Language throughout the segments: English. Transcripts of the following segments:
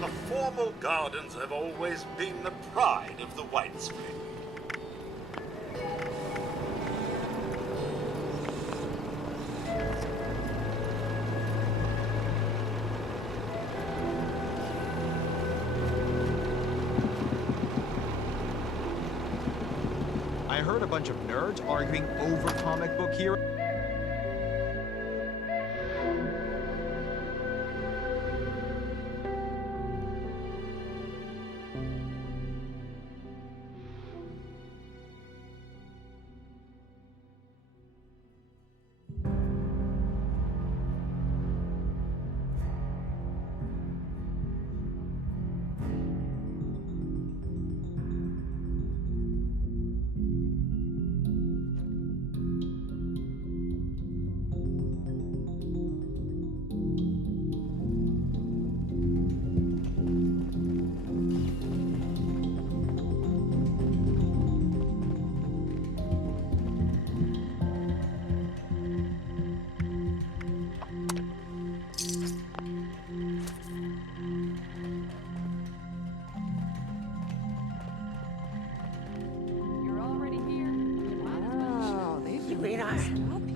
The formal gardens have always been the pride of the White Spring. I heard a bunch of nerds arguing over comic book heroes.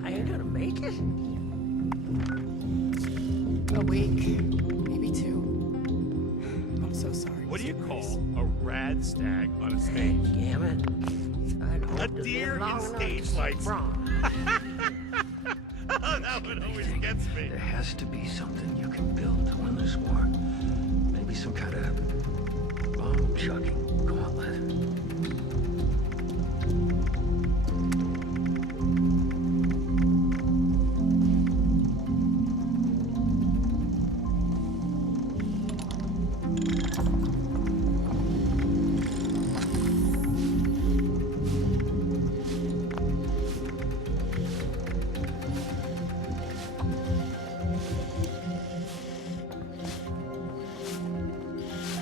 I ain't gonna make it. A week, maybe 2. I'm so sorry. What do you call a rad stag on a stage? Damn it. A deer in stage lights. Oh, that one always gets me. There has to be something you can build to win this war. Maybe some kind of bomb-chucking gauntlet.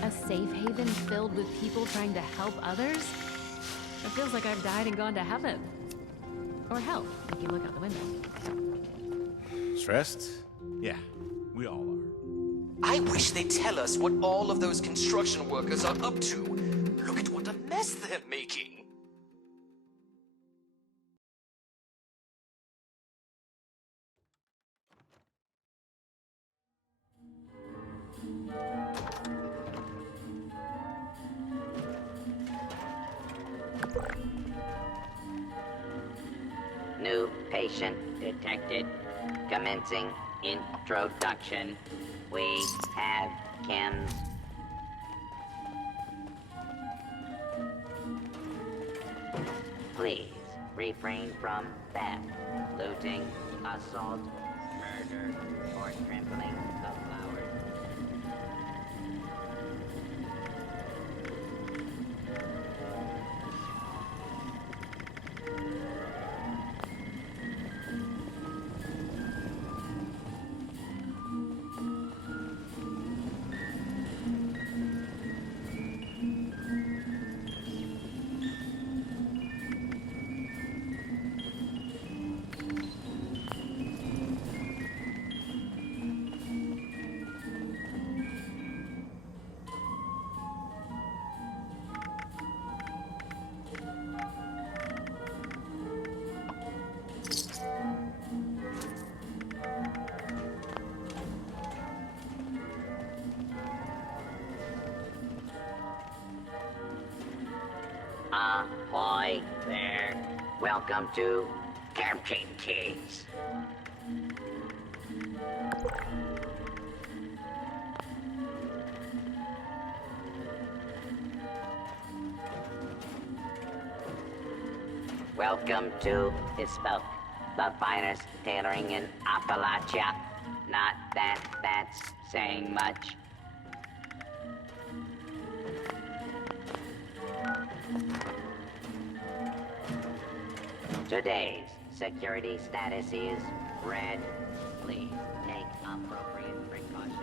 A safe haven filled with people trying to help others? It feels like I've died and gone to heaven. Or hell, if you look out the window. Stressed? Yeah, we all are. I wish they'd tell us what all of those construction workers are up to. Look at what a mess they're making. New patient detected. Commencing introduction. We have Kim's. Please refrain from theft, looting, assault, murder, or trampling of flowers. Ahoy there. Welcome to Captain Kids. Welcome to Bespoke, the finest tailoring in Appalachia. Not that that's saying much. Today's security status is red. Please take appropriate precautions.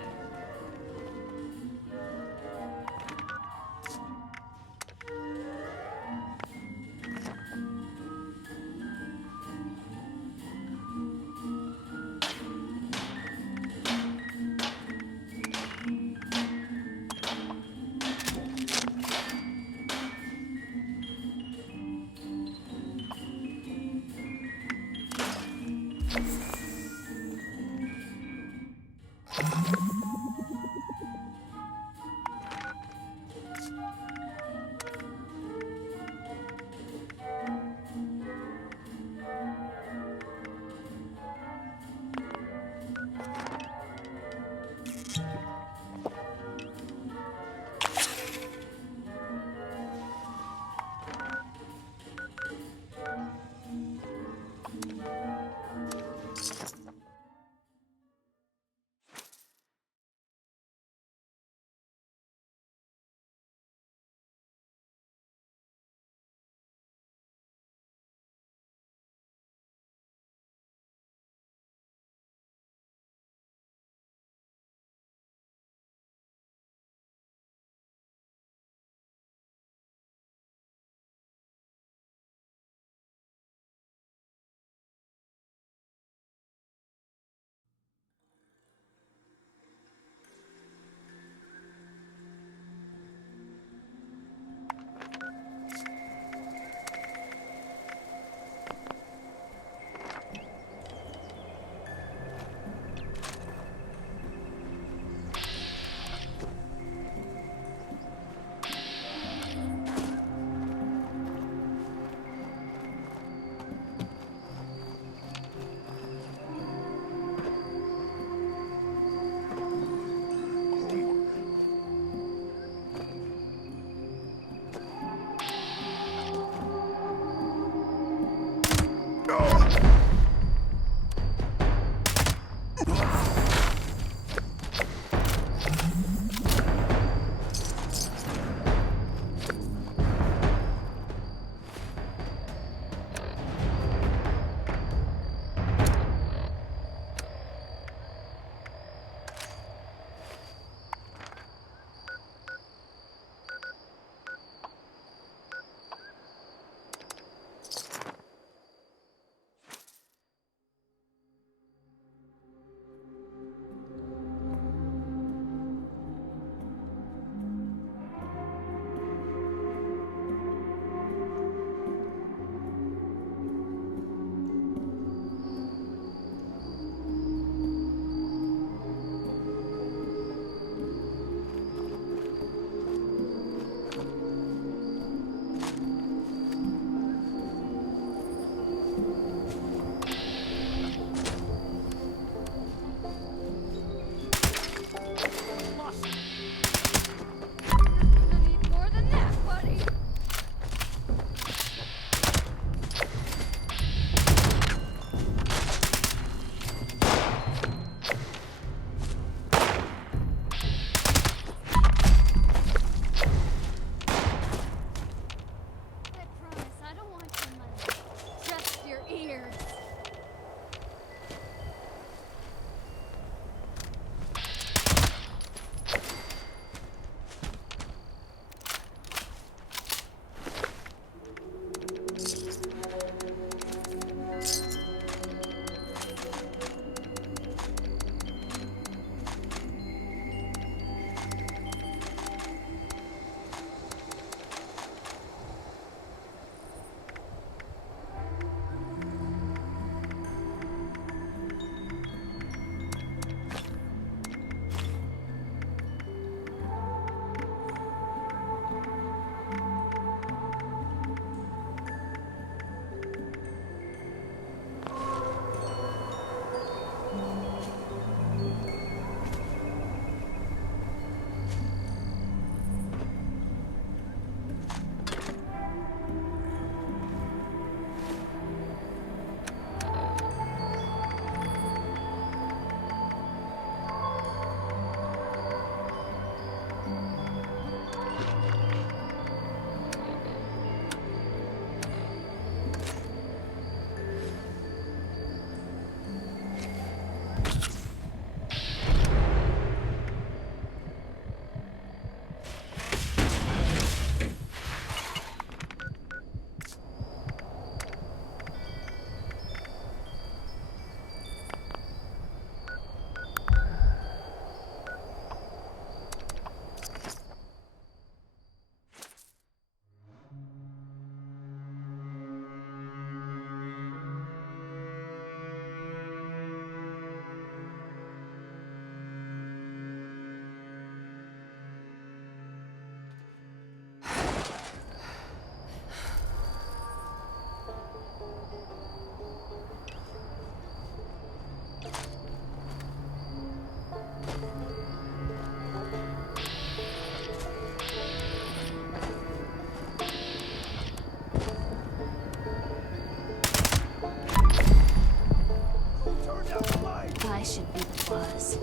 I should be the boss.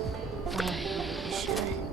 I really should.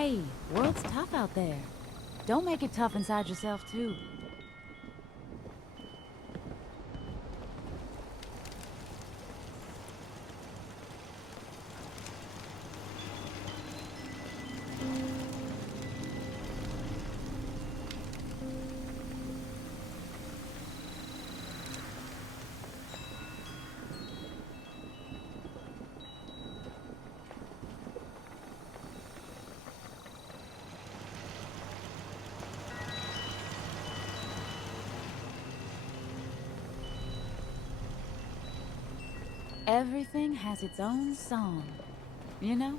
Hey, world's tough out there. Don't make it tough inside yourself, too. Everything has its own song, you know?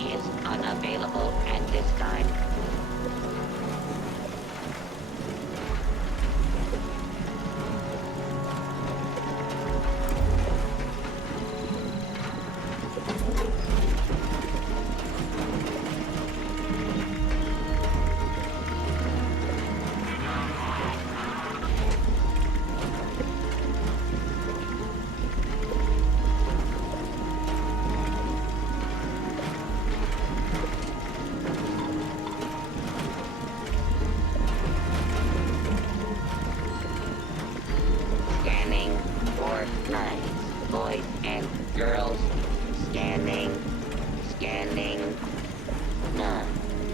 Is unavailable at this time.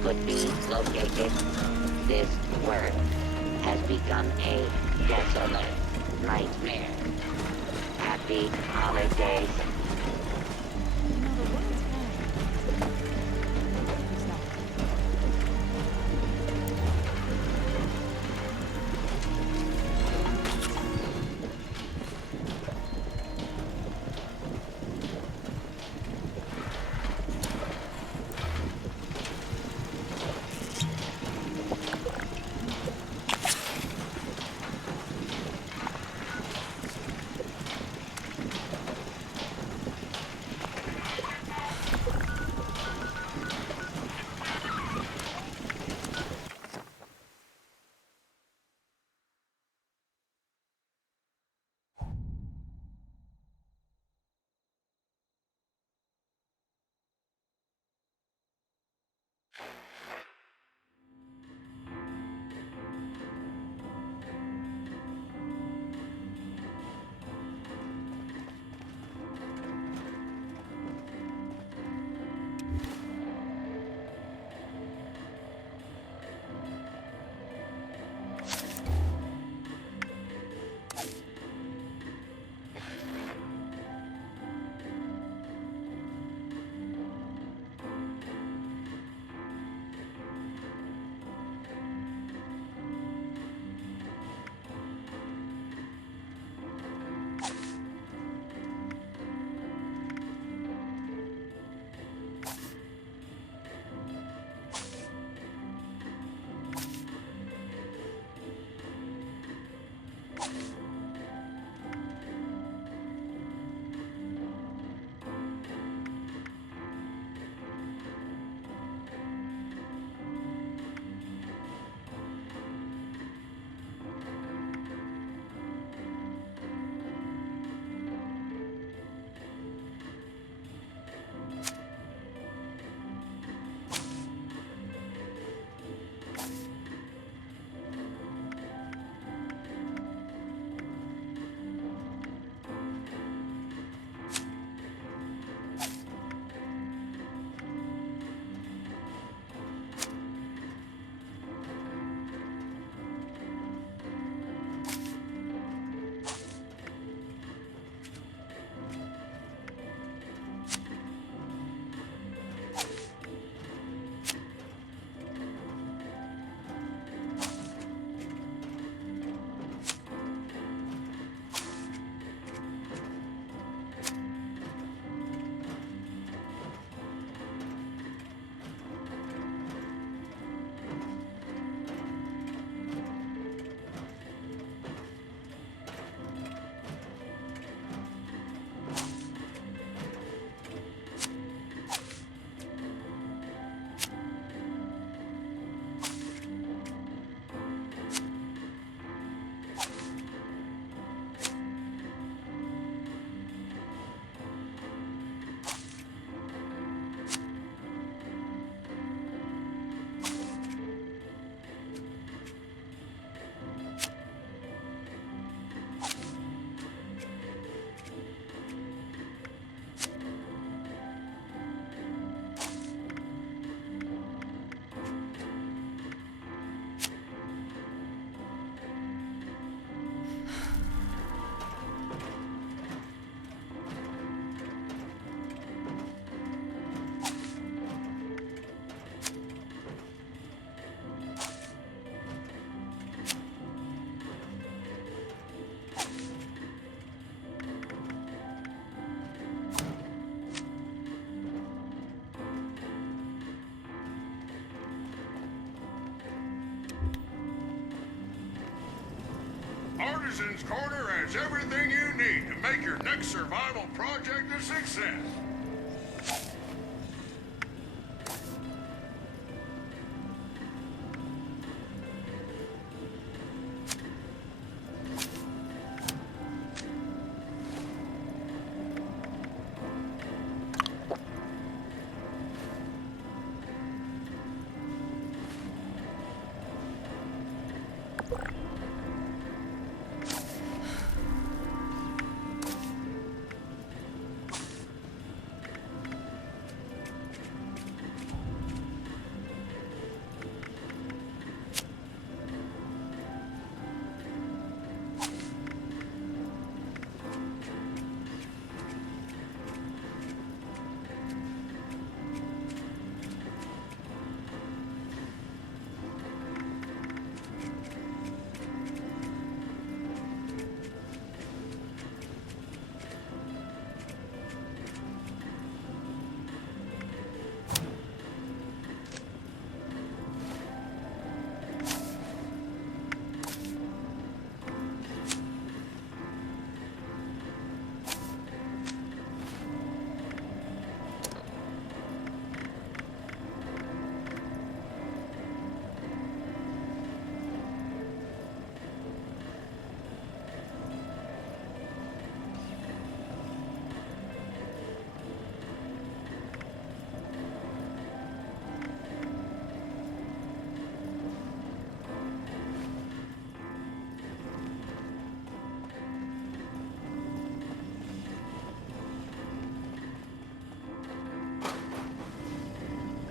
could be located. This world has become a desolate nightmare. Happy holidays. You know, the world's fine. It's not. Artisan's Corner has everything you need to make your next survival project a success.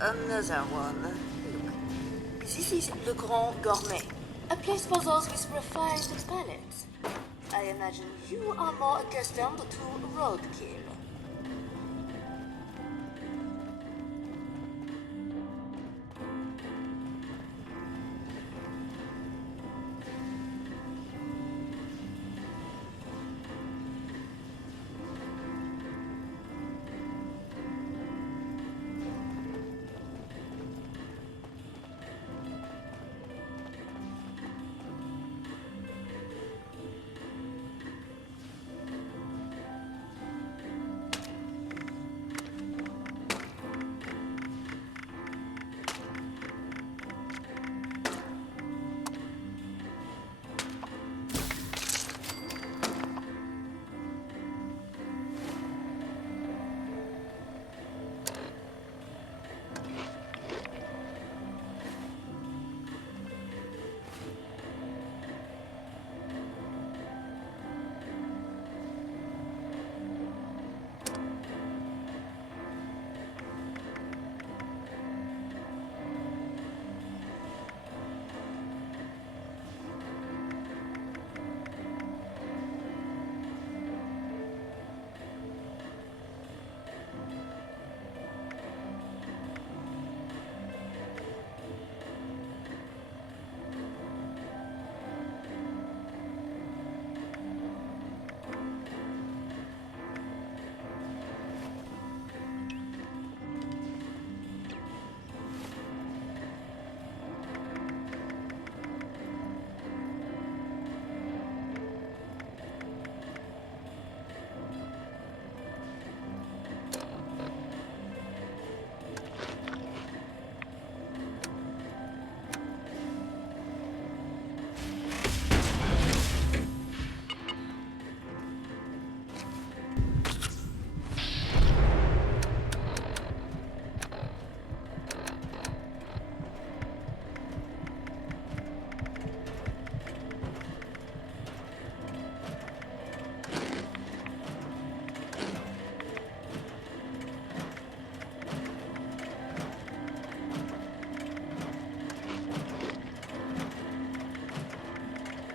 another one. Look, this is Le Grand Gourmet, a place for those with refined palates. I imagine you are more accustomed to roadkill.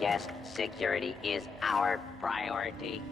Guest security is our priority.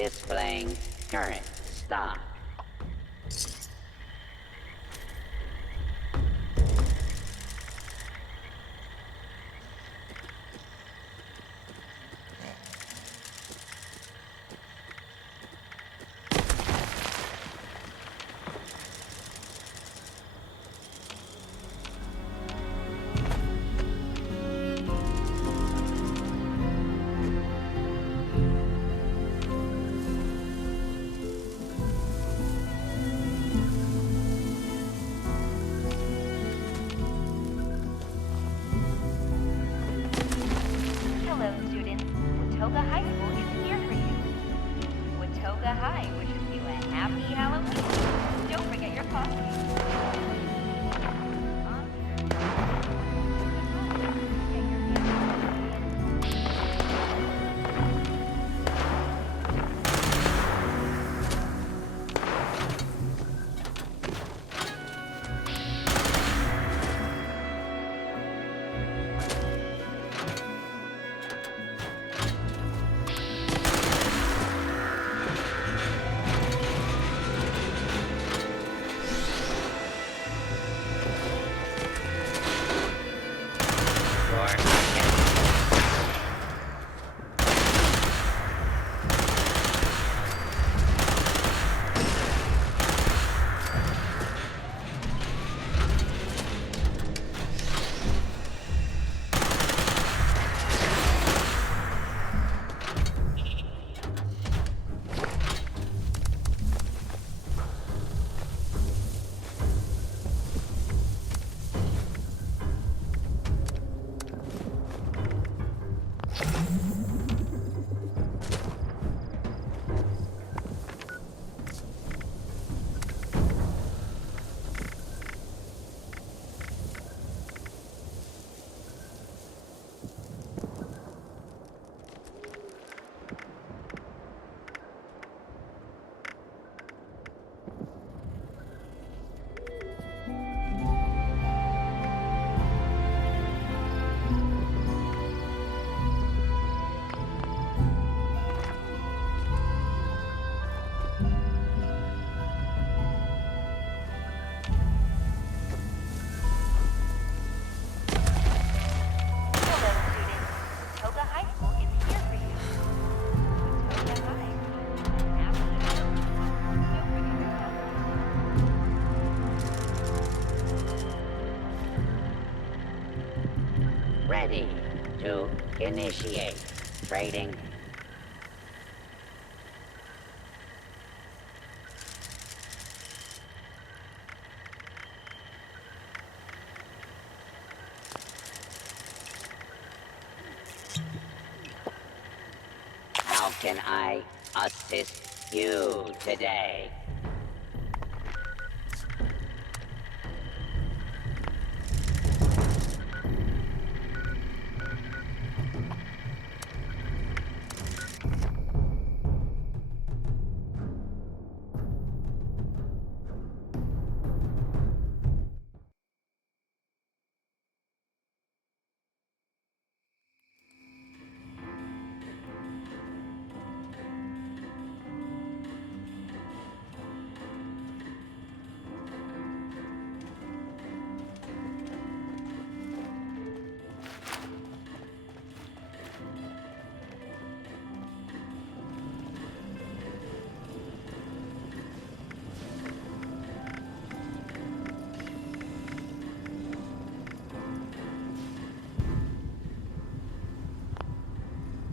Displaying current stock. Hello, students. Watoga High School is here for you. Watoga High wishes you a happy Halloween. Don't forget your costume. Ready to initiate trading. How can I assist you today?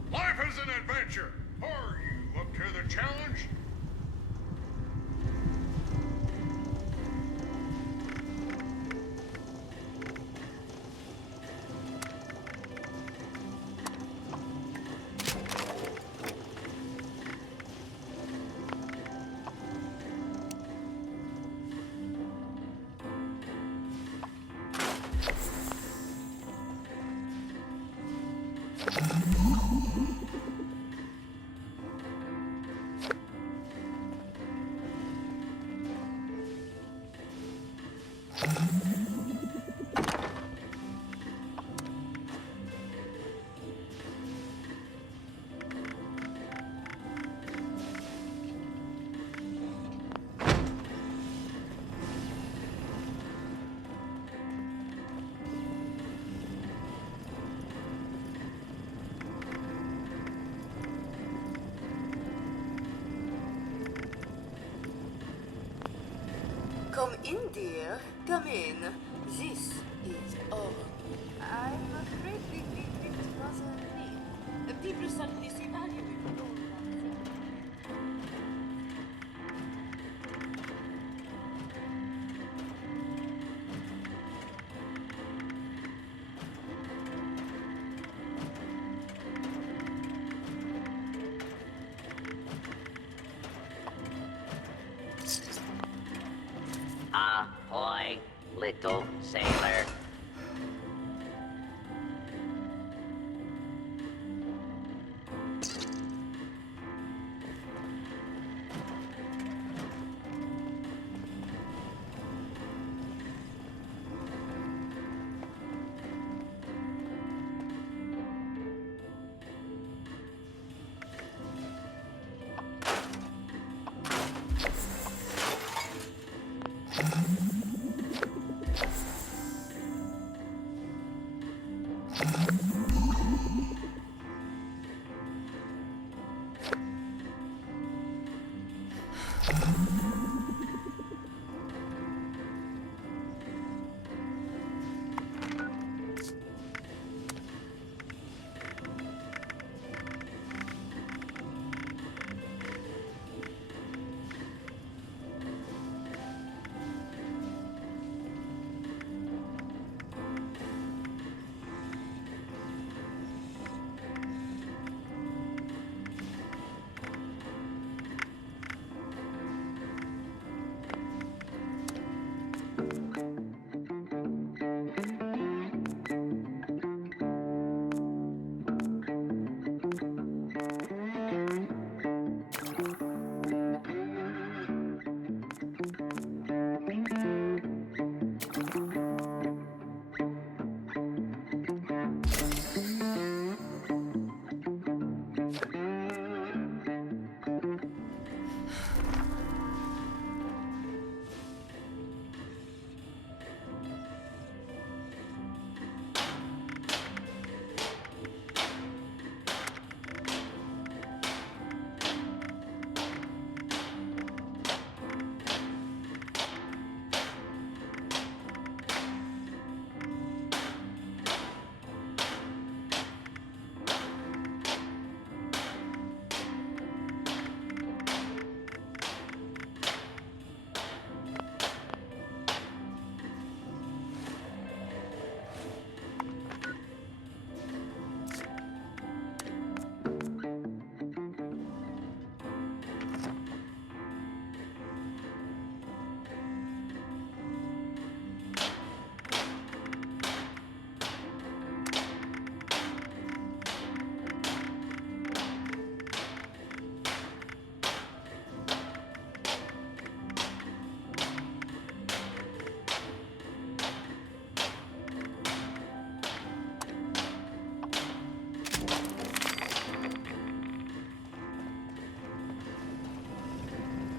Life is an adventure. Are you up to the challenge? Come in, dear. Come in. This is all. I'm afraid we leave it rather neat. People suddenly see value in all Ahoy, little sailor.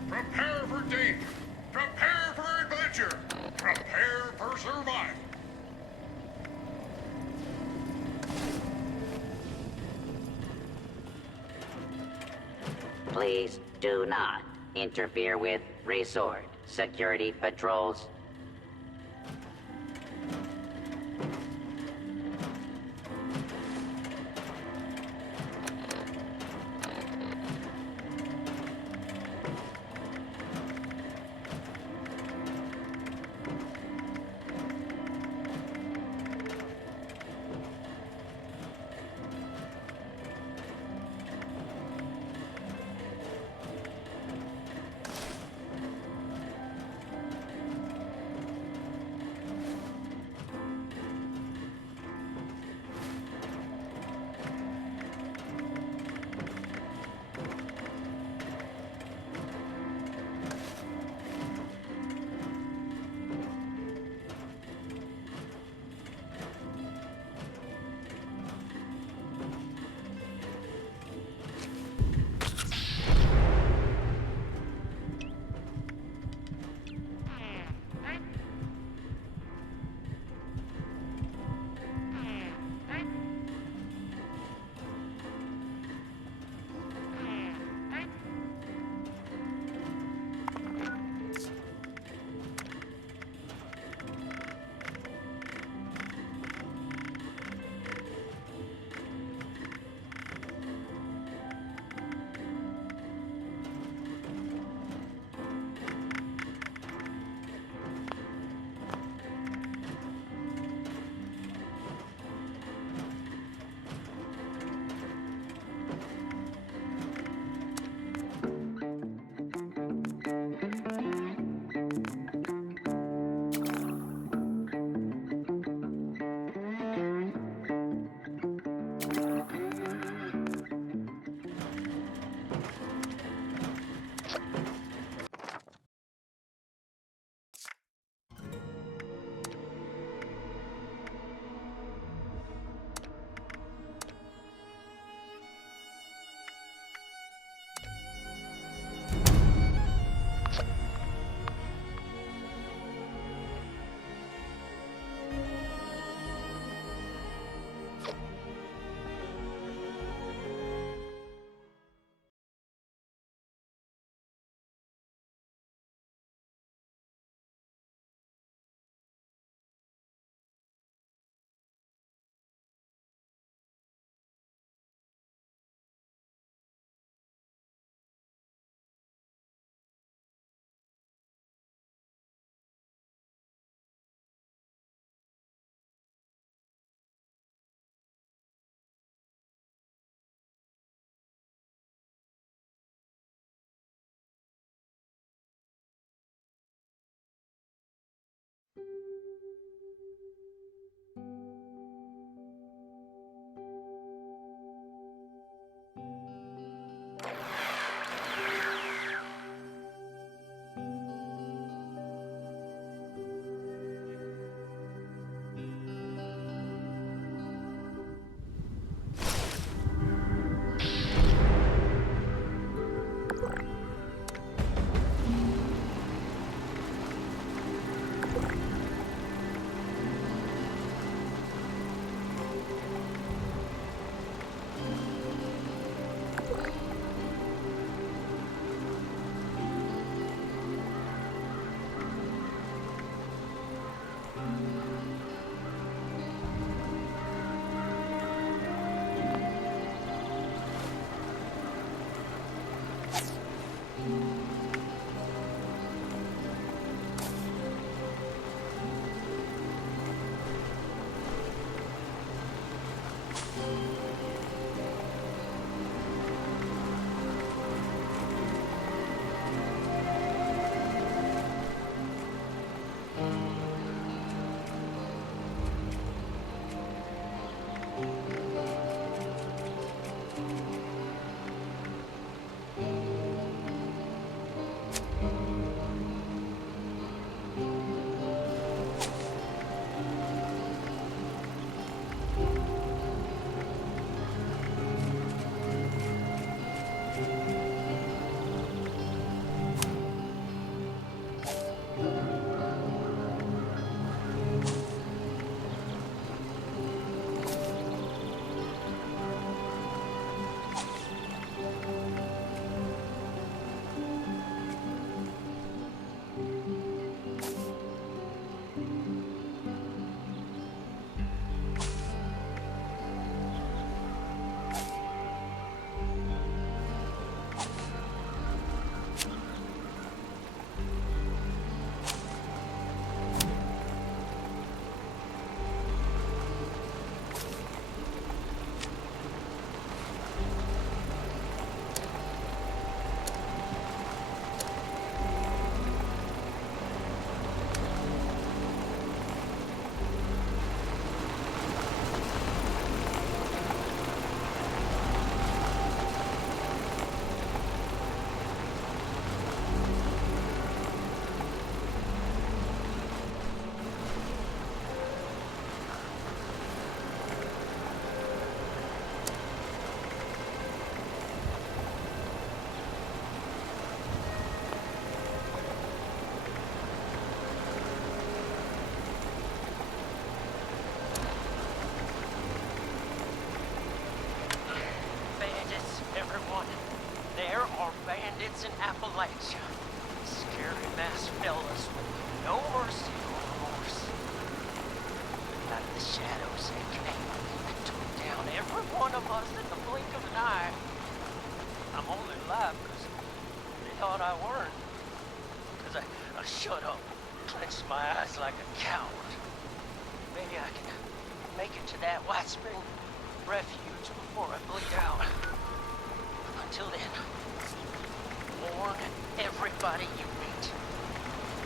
Prepare for danger. Prepare for adventure. Prepare for survival. Please do not interfere with resort security patrols. It's in Appalachia. Scary mass fellas with no mercy or remorse. Out of the shadows they came and took down every one of us in the blink of an eye. I'm only alive because they thought I weren't. Because I shut up, clenched my eyes like a coward. Maybe I can make it to that White Spring refuge before I bleed out. Until then, warn everybody you meet.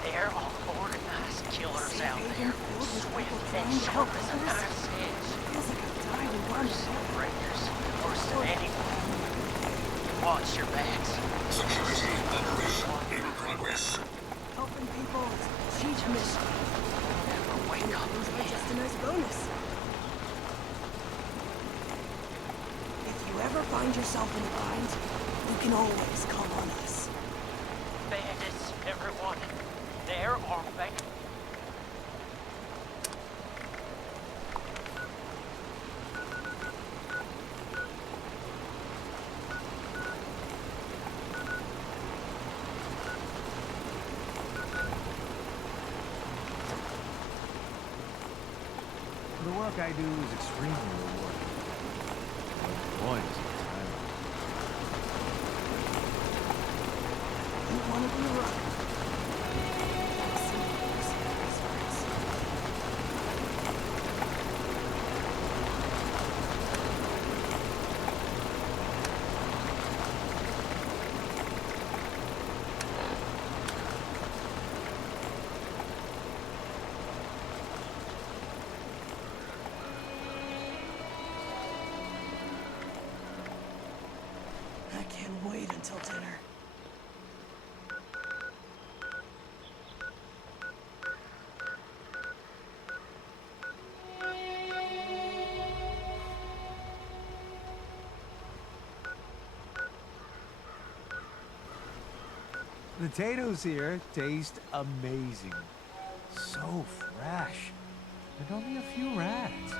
There are organized killers out there, swift and sharp as a knife's edge. Worse than breakers, worse than anyone. Watch your backs. Security operation in progress. Helping people is a huge mission. Never wake up again. Just a nice bonus. If you ever find yourself in a bind, you can always call on us. Bandits, everyone. There are bandits. The work I do is extremely rewarding. But boy, is it tiring. You want to be a rock. I can't wait until dinner. The potatoes here taste amazing. So fresh. And only a few rats.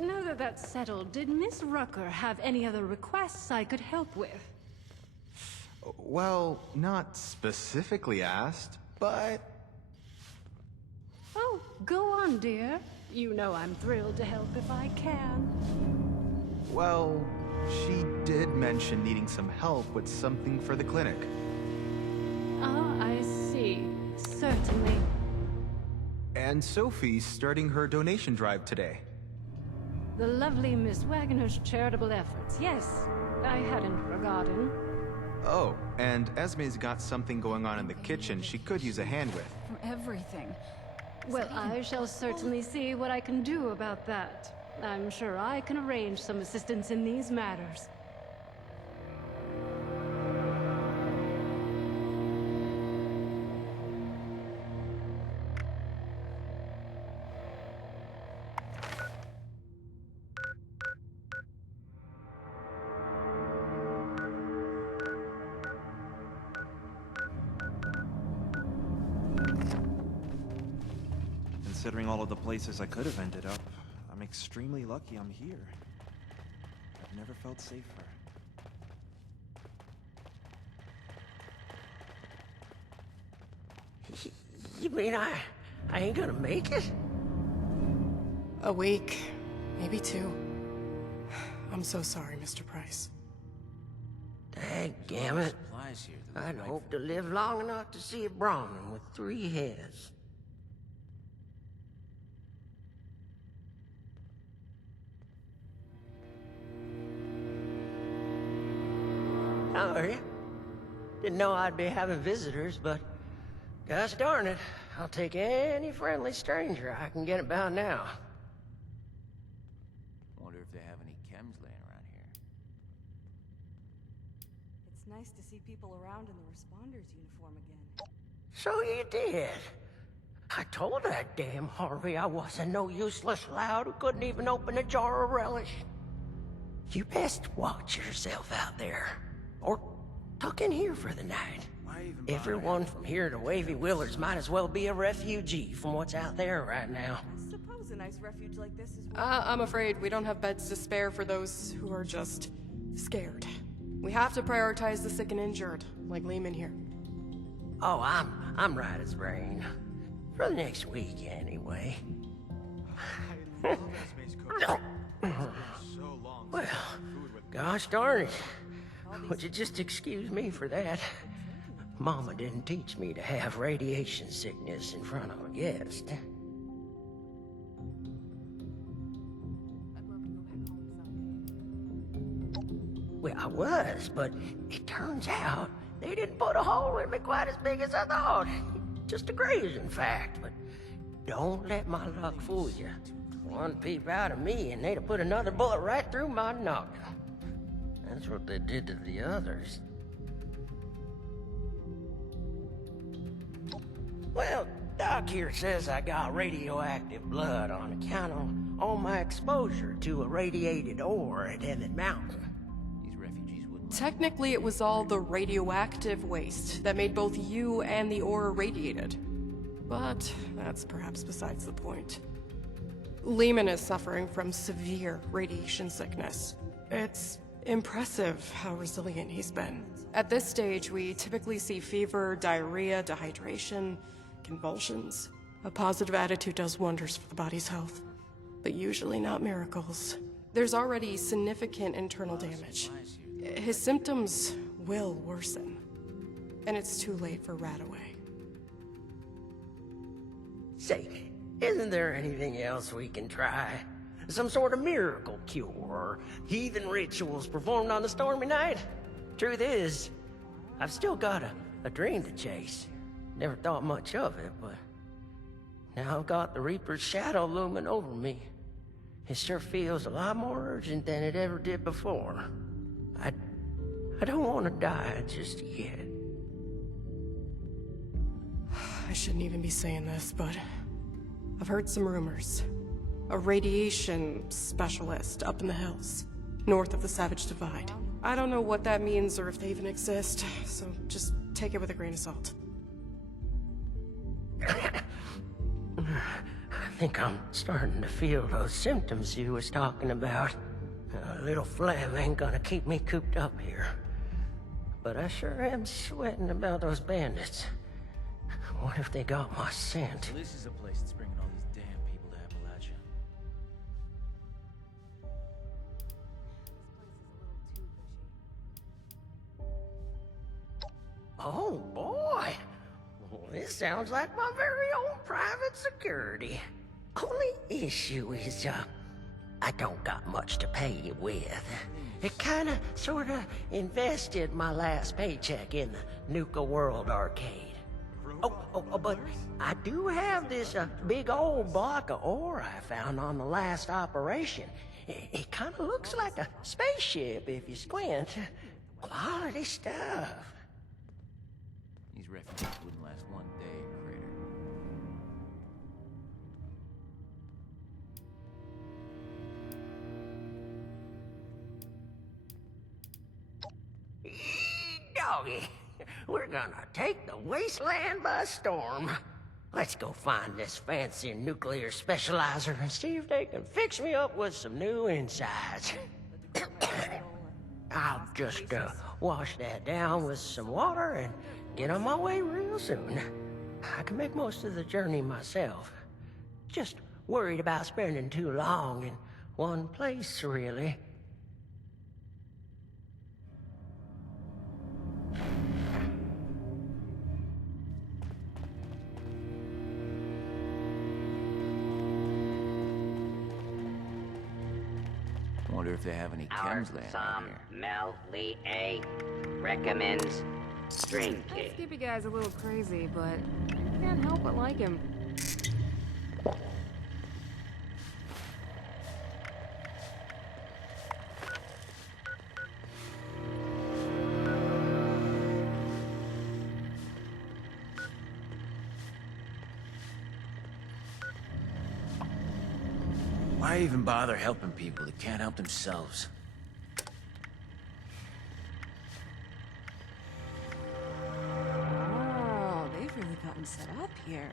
Now that that's settled, did Miss Rucker have any other requests I could help with? Well, not specifically asked, but... Oh, go on, dear. You know I'm thrilled to help if I can. Well, she did mention needing some help with something for the clinic. Ah, I see. Certainly. And Sophie's starting her donation drive today. The lovely Miss Wagner's charitable efforts. Yes, I hadn't forgotten. Oh, and Esme's got something going on in the kitchen she could use a hand with. For everything. Well, I shall certainly see what I can do about that. I'm sure I can arrange some assistance in these matters. Considering all of the places I could have ended up, I'm extremely lucky I'm here. I've never felt safer. You mean I ain't gonna make it? A week, maybe 2. I'm so sorry, Mr. Price. Dadgummit. I'd hope to live long enough to see a Brahmin with 3 heads. How are you? Didn't know I'd be having visitors, but gosh darn it, I'll take any friendly stranger I can get about now. Wonder if they have any chems laying around here. It's nice to see people around in the responders uniform again. So you did. I told that damn Harvey I wasn't no useless lout who couldn't even open a jar of relish. You best watch yourself out there. Or tuck in here for the night. Everyone from here to Wavy Willards might as well be a refugee from what's out there right now. I suppose a nice refuge like this is... I'm afraid we don't have beds to spare for those who are just scared. We have to prioritize the sick and injured, like Lehman here. Oh, I'm right as rain. For the next week, anyway. Well, gosh darn it. Would you just excuse me for that? Mama didn't teach me to have radiation sickness in front of a guest. Well, I was, but it turns out they didn't put a hole in me quite as big as I thought. Just a graze, in fact, but don't let my luck fool you. One peep out of me and they'd have put another bullet right through my noggin. That's what they did to the others. Well, Doc here says I got radioactive blood on account of all my exposure to irradiated ore at Emmett Mountain. Technically, it was all the radioactive waste that made both you and the ore irradiated. But that's perhaps besides the point. Lehman is suffering from severe radiation sickness. It's impressive how resilient he's been. At this stage, we typically see fever, diarrhea, dehydration, convulsions. A positive attitude does wonders for the body's health, but usually not miracles. There's already significant internal damage. His symptoms will worsen, and it's too late for Radaway. Say, isn't there anything else we can try? Some sort of miracle cure, or heathen rituals performed on the stormy night? Truth is, I've still got a dream to chase. Never thought much of it, but now I've got the Reaper's shadow looming over me. It sure feels a lot more urgent than it ever did before. I don't want to die just yet. I shouldn't even be saying this, but I've heard some rumors. A radiation specialist up in the hills, north of the Savage Divide. I don't know what that means or if they even exist, so just take it with a grain of salt. I think I'm starting to feel those symptoms you was talking about. A little phlegm ain't gonna keep me cooped up here. But I sure am sweating about those bandits. What if they got my scent? This is a place that's bringing all these damn people to Appalachia. Oh, boy. Well, this sounds like my very own private security. Only issue is, I don't got much to pay you with. It kinda, sorta invested my last paycheck in the Nuka World arcade. But I do have this big old block of ore I found on the last operation. It kinda looks like a spaceship if you squint. Quality stuff. These refugees wouldn't last one day, Crater. Doggy, we're gonna take the wasteland by storm. Let's go find this fancy nuclear specializer and see if they can fix me up with some new insides. I'll just wash that down with some water and get on my way real soon. I can make most of the journey myself. Just worried about spending too long in one place, really. Wonder if they have any chems laying around here. Mel Lee A recommends Dream That Kid. Skippy guy's a little crazy, but I can't help but like him. Why even bother helping people that can't help themselves? Oh, they've really gotten set up here.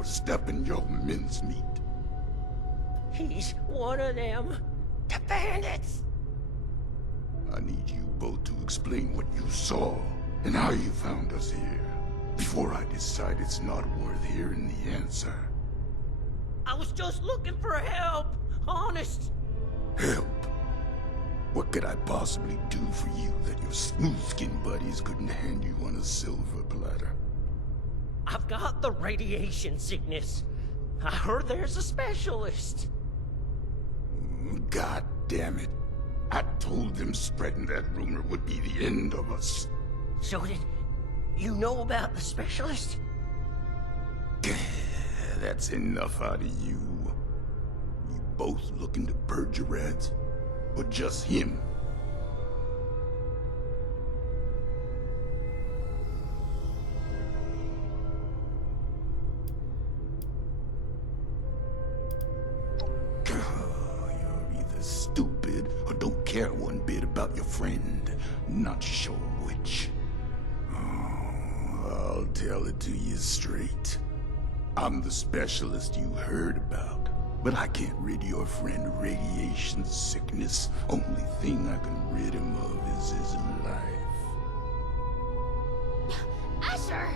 or step in your mincemeat. He's one of them. The bandits! I need you both to explain what you saw and how you found us here, before I decide it's not worth hearing the answer. I was just looking for help, honest. Help? What could I possibly do for you that your smooth-skinned buddies couldn't hand you on a silver platter? I've got the radiation sickness. I heard there's a specialist. God damn it. I told them spreading that rumor would be the end of us. So did you know about the specialist? That's enough out of you. You both looking to purge your rats? Or just him? You're either stupid or don't care one bit about your friend. Not sure which. I'll tell it to you straight. I'm the specialist you heard about, but I can't rid your friend of radiation sickness. Only thing I can rid him of is his life. Asher!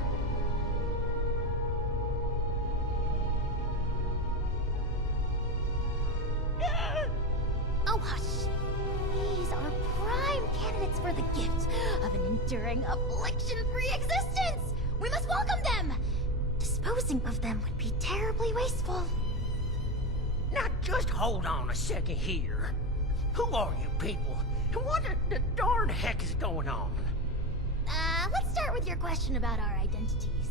Oh, hush. These are prime candidates for the gift of an enduring affliction-free existence! We must welcome them! Disposing of them would be terribly wasteful. Now just hold on a second here. Who are you people? And what the darn heck is going on? Let's start with your question about our identities.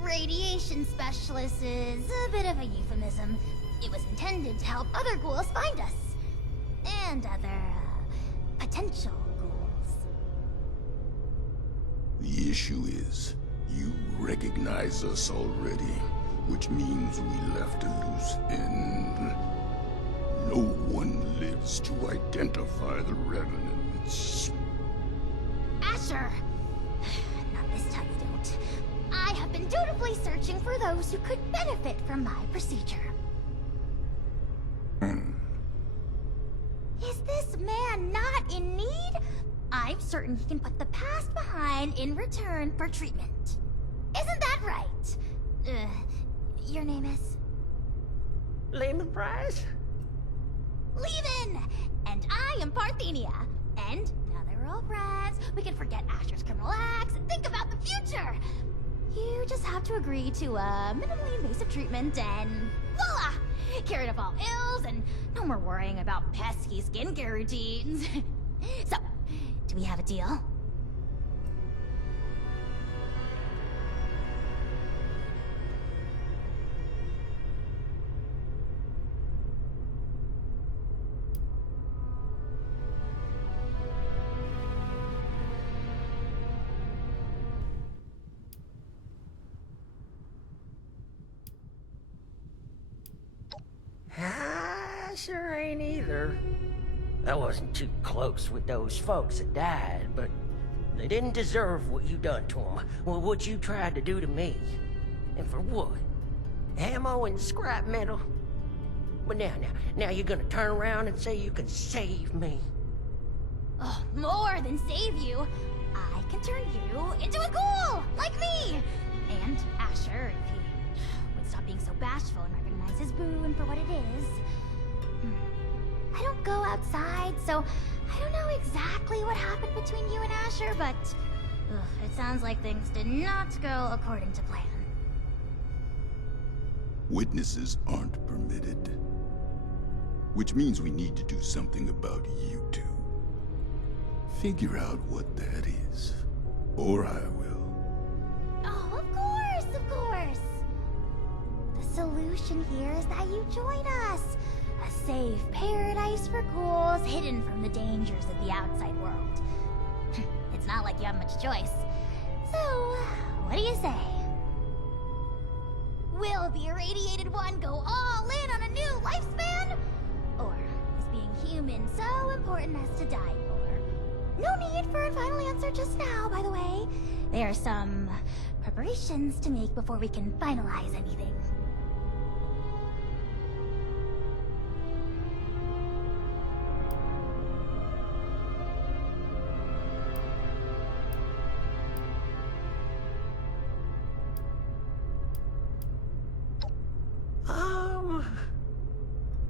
Radiation specialist is a bit of a euphemism. It was intended to help other ghouls find us. And other, potential ghouls. The issue is, you recognize us already, which means we left a loose end. No one lives to identify the revenants. Asher! Not this time you don't. I have been dutifully searching for those who could benefit from my procedure. Is this man not in need? I'm certain he can put the past behind in return for treatment. Isn't that right? Your name is? Lehman Prize? Lehman! And I am Parthenia. And now that we're all friends, we can forget Asher's criminal acts and think about the future. You just have to agree to minimally invasive treatment and voila! Cured of all ills and no more worrying about pesky skincare routines. So, do we have a deal? I sure ain't either. I wasn't too close with those folks that died, but they didn't deserve what you done to them. Well, what you tried to do to me. And for what? Ammo and scrap metal? But now you're gonna turn around and say you can save me. Oh, more than save you. I can turn you into a ghoul, like me! And Asher, if he would stop being so bashful and recognize his boon for what it is. I don't go outside, so I don't know exactly what happened between you and Asher, but it sounds like things did not go according to plan. Witnesses aren't permitted. Which means we need to do something about you two. Figure out what that is. Or I will. Oh, of course, of course. The solution here is that you join us. A safe paradise for ghouls hidden from the dangers of the outside world. It's not like you have much choice. So, what do you say? Will the irradiated one go all in on a new lifespan? Or is being human so important as to die for? No need for a final answer just now, by the way. There are some preparations to make before we can finalize anything.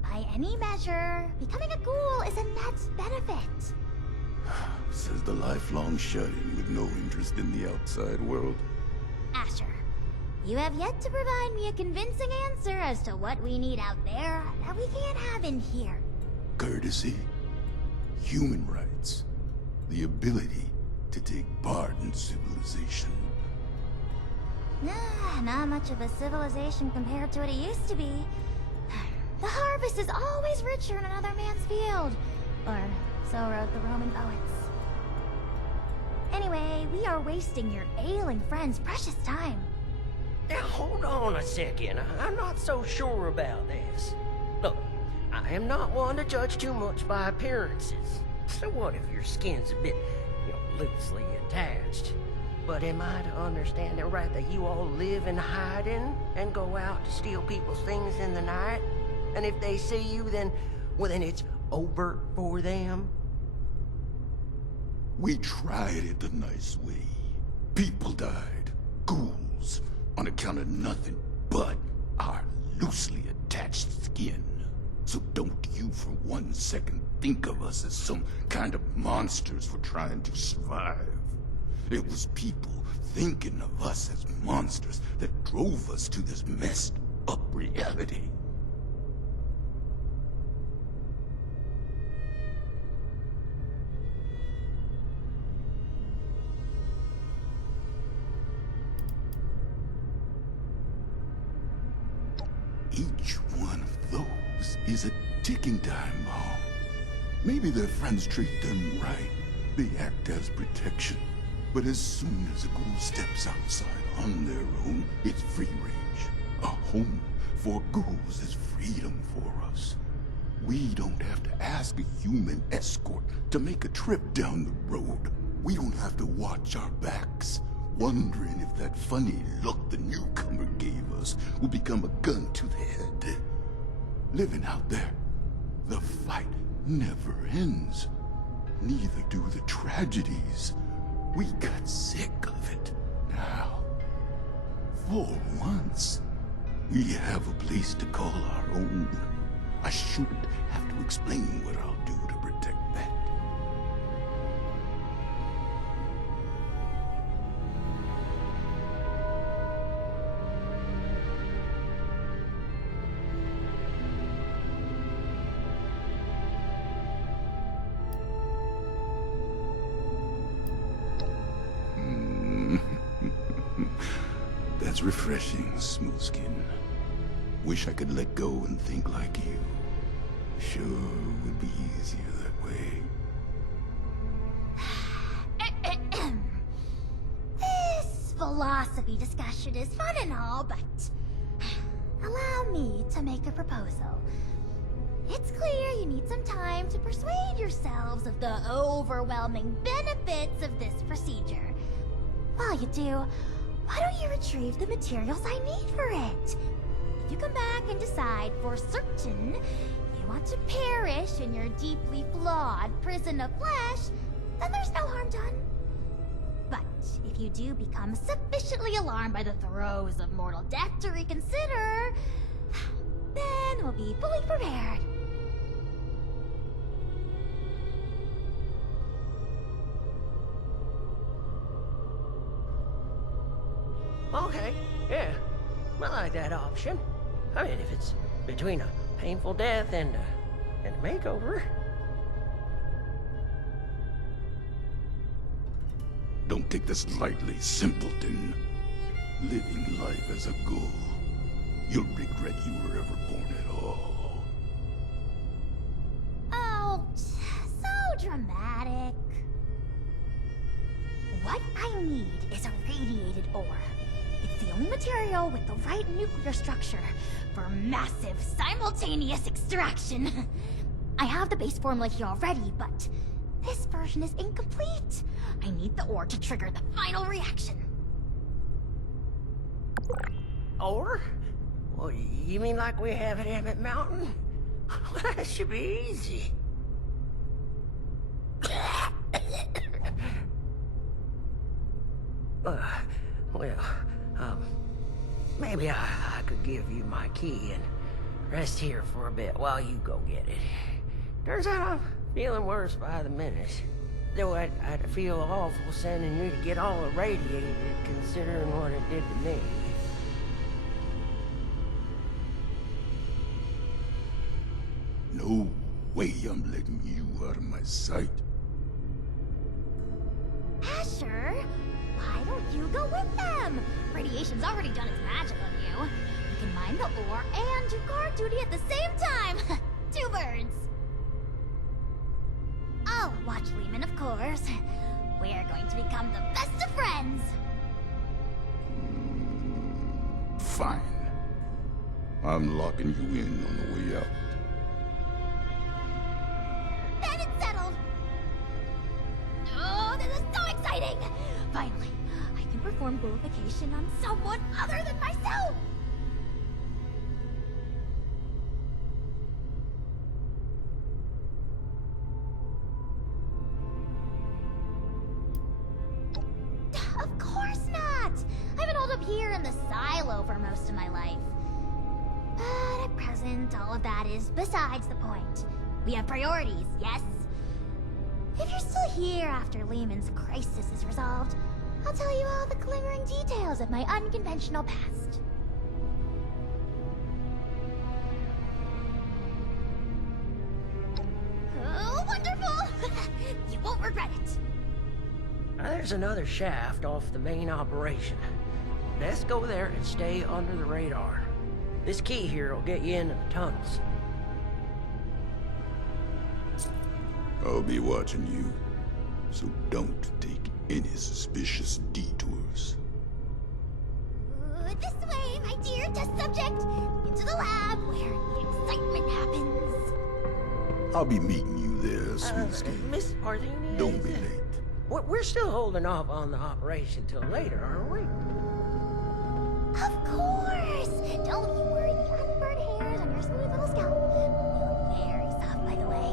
By any measure, becoming a ghoul is a net benefit. Says the lifelong shut-in with no interest in the outside world. Asher, you have yet to provide me a convincing answer as to what we need out there that we can't have in here. Courtesy, human rights, the ability to take part in civilization. Nah, not much of a civilization compared to what it used to be. The harvest is always richer in another man's field. Or so wrote the Roman poets. Anyway, we are wasting your ailing friend's precious time. Now, hold on a second. I'm not so sure about this. Look, I am not one to judge too much by appearances. So what if your skin's a bit, loosely attached? But am I to understand it right that you all live in hiding and go out to steal people's things in the night? And if they see you, then it's over for them? We tried it the nice way. People died, ghouls, on account of nothing but our loosely attached skin. So don't you for 1 second think of us as some kind of monsters for trying to survive. It was people thinking of us as monsters that drove us to this messed up reality. Each one of those is a ticking time bomb. Maybe their friends treat them right. They act as protection. But as soon as a ghoul steps outside on their own, it's free range. A home for ghouls is freedom for us. We don't have to ask a human escort to make a trip down the road. We don't have to watch our backs, wondering if that funny look the newcomer gave us will become a gun to the head. Living out there, the fight never ends. Neither do the tragedies. We got sick of it. Now, for once, we have a place to call our own. I shouldn't have to explain what I'll do to protect that. That's refreshing, smooth skin. Wish I could let go and think like you. Sure would be easier that way. This philosophy discussion is fun and all, but allow me to make a proposal. It's clear you need some time to persuade yourselves of the overwhelming benefits of this procedure. While you do, why don't you retrieve the materials I need for it? If you come back and decide for certain you want to perish in your deeply flawed prison of flesh, then there's no harm done. But if you do become sufficiently alarmed by the throes of mortal death to reconsider, then we'll be fully prepared. Okay, yeah. I like that option. I mean, if it's between a painful death and a makeover. Don't take this lightly, simpleton. Living life as a ghoul, you'll regret you were ever born at all. Oh, so dramatic. What I need is a radiated ore. It's the only material with the right nuclear structure for massive simultaneous extraction. I have the base formula here already, but this version is incomplete. I need the ore to trigger the final reaction. Or? Well, you mean like we have at Emmett Mountain? That should be easy. Maybe I could give you my key and rest here for a bit while you go get it. Turns out I'm feeling worse by the minute. Though I'd feel awful sending you to get all irradiated, considering what it did to me. No way I'm letting you out of my sight. Asher, why don't you go with them? Radiation's already done its magic on you. You can mine the ore and do guard duty at the same time. 2 birds. I'll watch Lehman, of course. We're going to become the best of friends. Fine. I'm locking you in on the way out. Then it's settled. Oh, this is so exciting! Finally, I can perform glorification on someone other than myself! Of course not! I've been holed up here in the silo for most of my life. But at present, all of that is besides the point. We have priorities, yes? If you're still here after Lehman's crisis is resolved, I'll tell you all the glimmering details of my unconventional past. Oh, wonderful! You won't regret it. There's another shaft off the main operation. Best go there and stay under the radar. This key here will get you into the tunnels. I'll be watching you, so don't take any suspicious detours. This way, my dear test subject! Into the lab where the excitement happens. I'll be meeting you there, sweet Miss Parthenia, Don't be late. We're still holding off on the operation till later, aren't we? Of course! Don't you worry, the unburned hairs on your smooth little scalp feel very soft, by the way.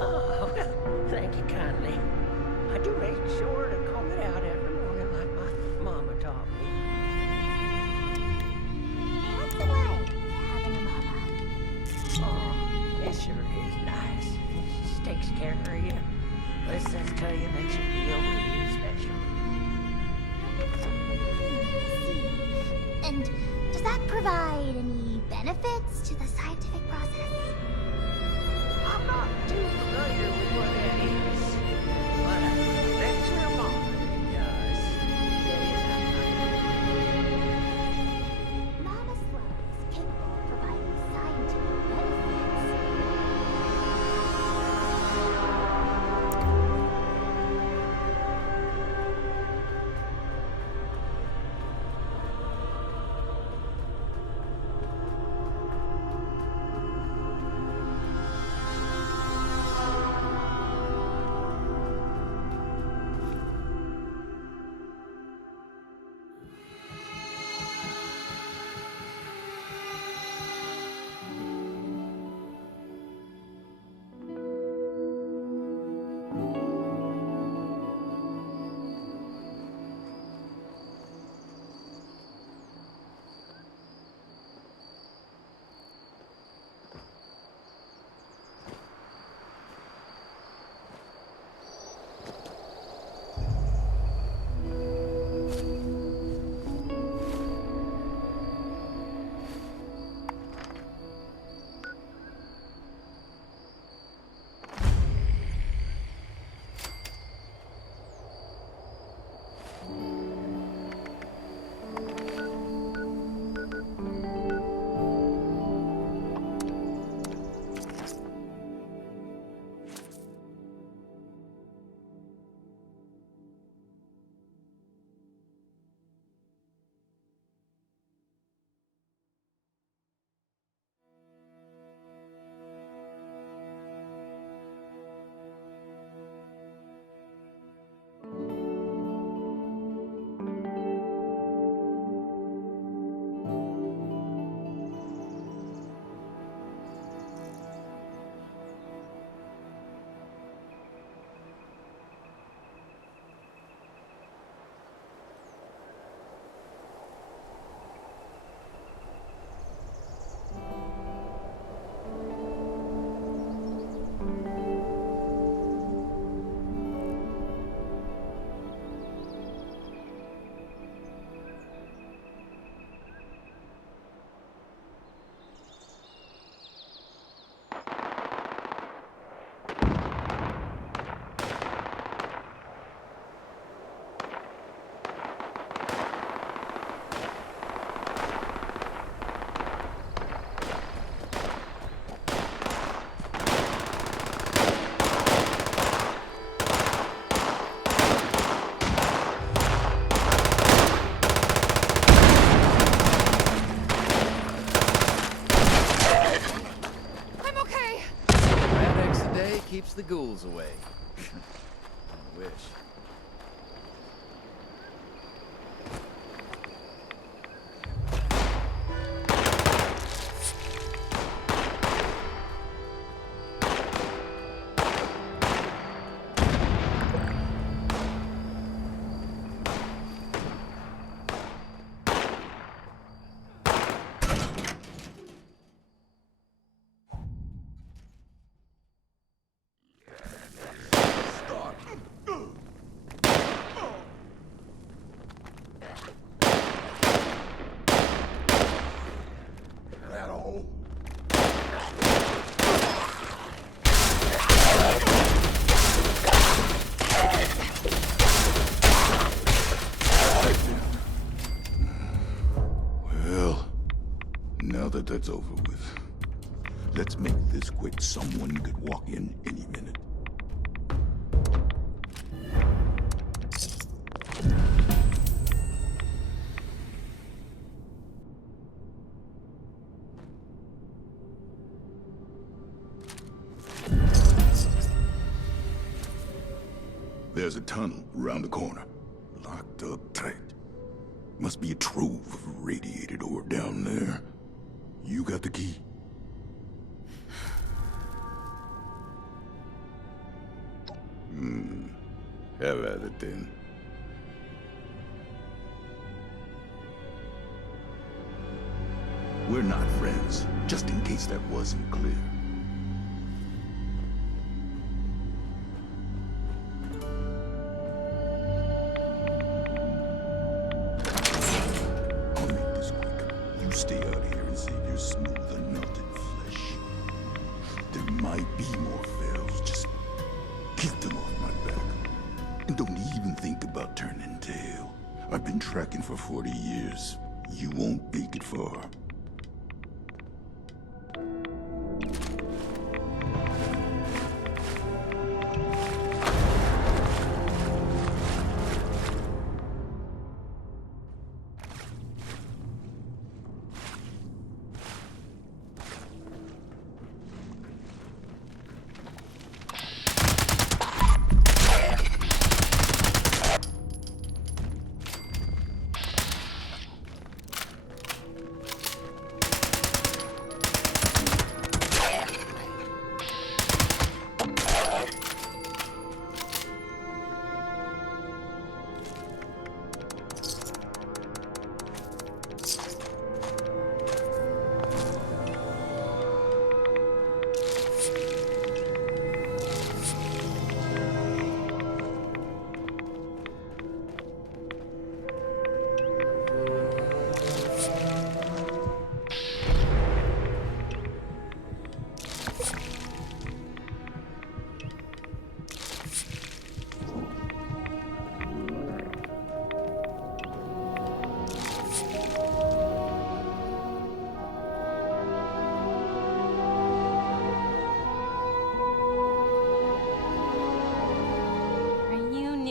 Oh, well, thank you kindly. I do make sure to comb it out every morning like my mama taught me. What's the way, having a mama? Oh, it sure is nice. She takes care of you. Listens to you, makes you feel really special. And does that provide any benefits to the scientific process? I'm not too familiar with what that is, but I bet your mama does. That is how Mama Sloan is capable of providing scientific benefits. tools away. I wish. Now that that's over with, let's make this quick. Someone could walk in any minute. There's a tunnel around the corner, locked up tight. Must be a trove of radiated ore down there. You got the key? Have at it then. We're not friends, just in case that wasn't clear. I'll make this quick. You stay out here and save your smooth and melted flesh. There might be more fails, just keep them off my back. And don't even think about turning tail. I've been tracking for 40 years. You won't make it far.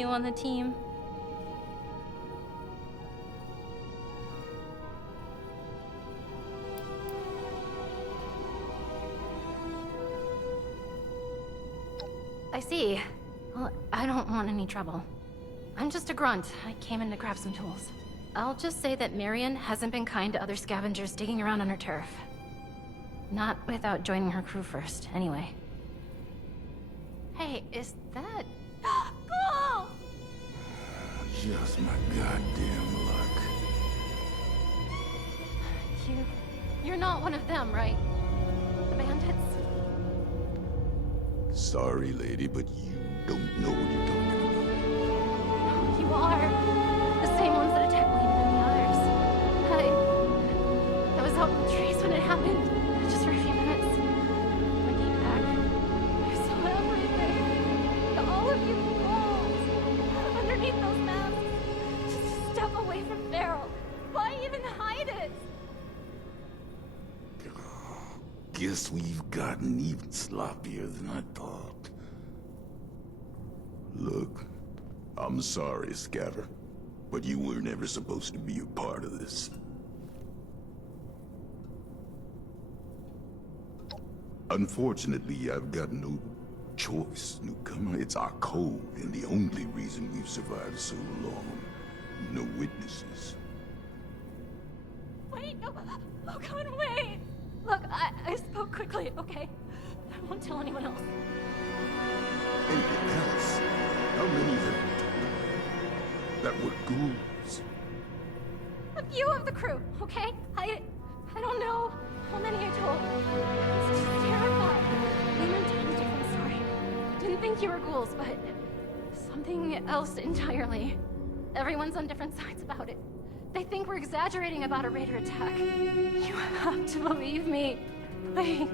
On the team. I see. Well, I don't want any trouble. I'm just a grunt. I came in to grab some tools. I'll just say that Marion hasn't been kind to other scavengers digging around on her turf. Not without joining her crew first, anyway. Hey, is that... Cool! Just my goddamn luck. You're not one of them, right? The bandits? Sorry, lady, but you don't know what you're talking about. You are. The same ones that attacked Lehman and the others. I was out in the trees when it happened. Just for a few minutes. When I came back, I saw everything. All of you crawled underneath those masks. Just a step away from Feral. Why even hide it? Guess we've gotten even sloppier than I thought. Look, I'm sorry, Scatter, but you weren't ever supposed to be a part of this. Unfortunately, I've got no choice, newcomer. It's our code, and the only reason we've survived so long. No witnesses. Wait, no. Oh God, wait. Look, I spoke quickly, okay? I won't tell anyone else. Anyone else? How many have you told? That were ghouls? A few of the crew, okay? I don't know how many I told. I was just terrified. Lehman told a different story. Didn't think you were ghouls, but something else entirely. Everyone's on different sides about it. They think we're exaggerating about a raider attack. You have to believe me. Please.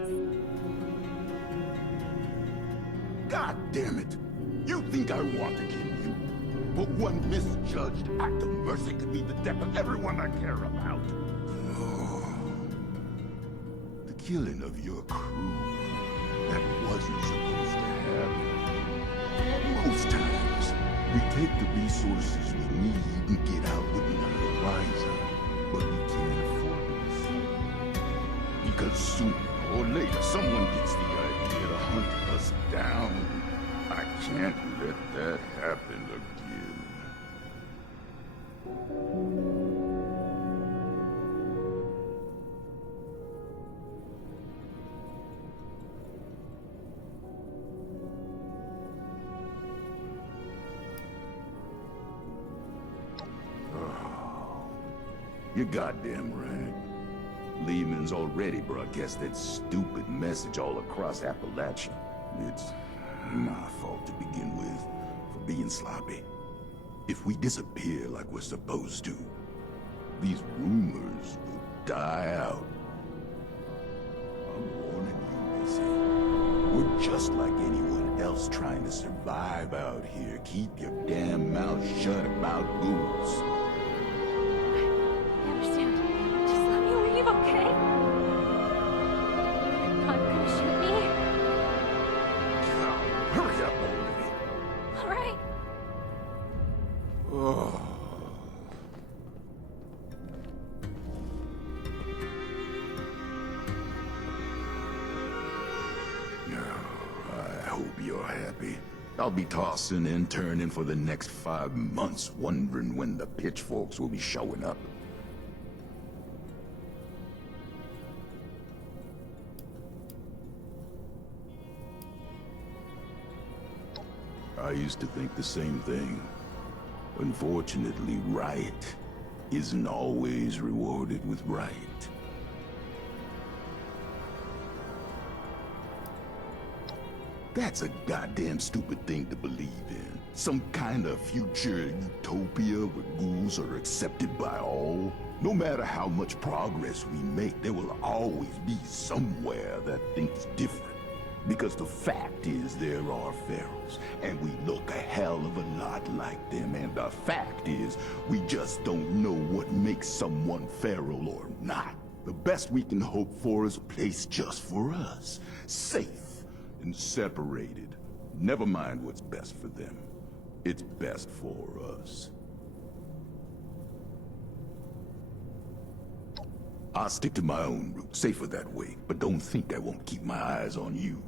God damn it! You think I want to kill you? But one misjudged act of mercy could mean the death of everyone I care about. Oh. The killing of your crew. That wasn't supposed to happen. Most times, we take the resources we need and get out with another wiser. But we can't afford this. Because sooner or later, someone gets the idea to hunt us down. I can't let that happen again. You're goddamn right. Lehman's already broadcast that stupid message all across Appalachia. It's my fault to begin with, for being sloppy. If we disappear like we're supposed to, these rumors will die out. I'm warning you, Missy. We're just like anyone else trying to survive out here. Keep your damn mouth shut about ghouls. Okay? You're not gonna shoot me? Hurry up already. All right. Oh. I hope you're happy. I'll be tossing and turning for the next 5 months, wondering when the pitchforks will be showing up. I used to think the same thing. Unfortunately, right isn't always rewarded with right. That's a goddamn stupid thing to believe in. Some kind of future utopia where ghouls are accepted by all. No matter how much progress we make, there will always be somewhere that thinks different. Because the fact is, there are pharaohs, and we look a hell of a lot like them, and the fact is, we just don't know what makes someone pharaoh or not. The best we can hope for is a place just for us, safe and separated. Never mind what's best for them. It's best for us. I'll stick to my own route, safer that way, but don't think I won't keep my eyes on you.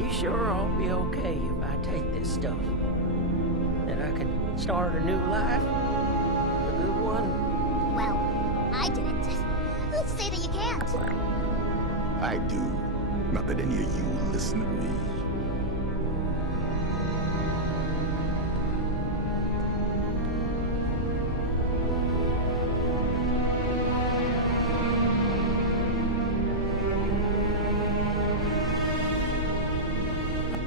You sure I'll be okay if I take this stuff? That I can start a new life? A good one? Well, I didn't. Let's say that you can't. I do. Not that any of you will listen to me.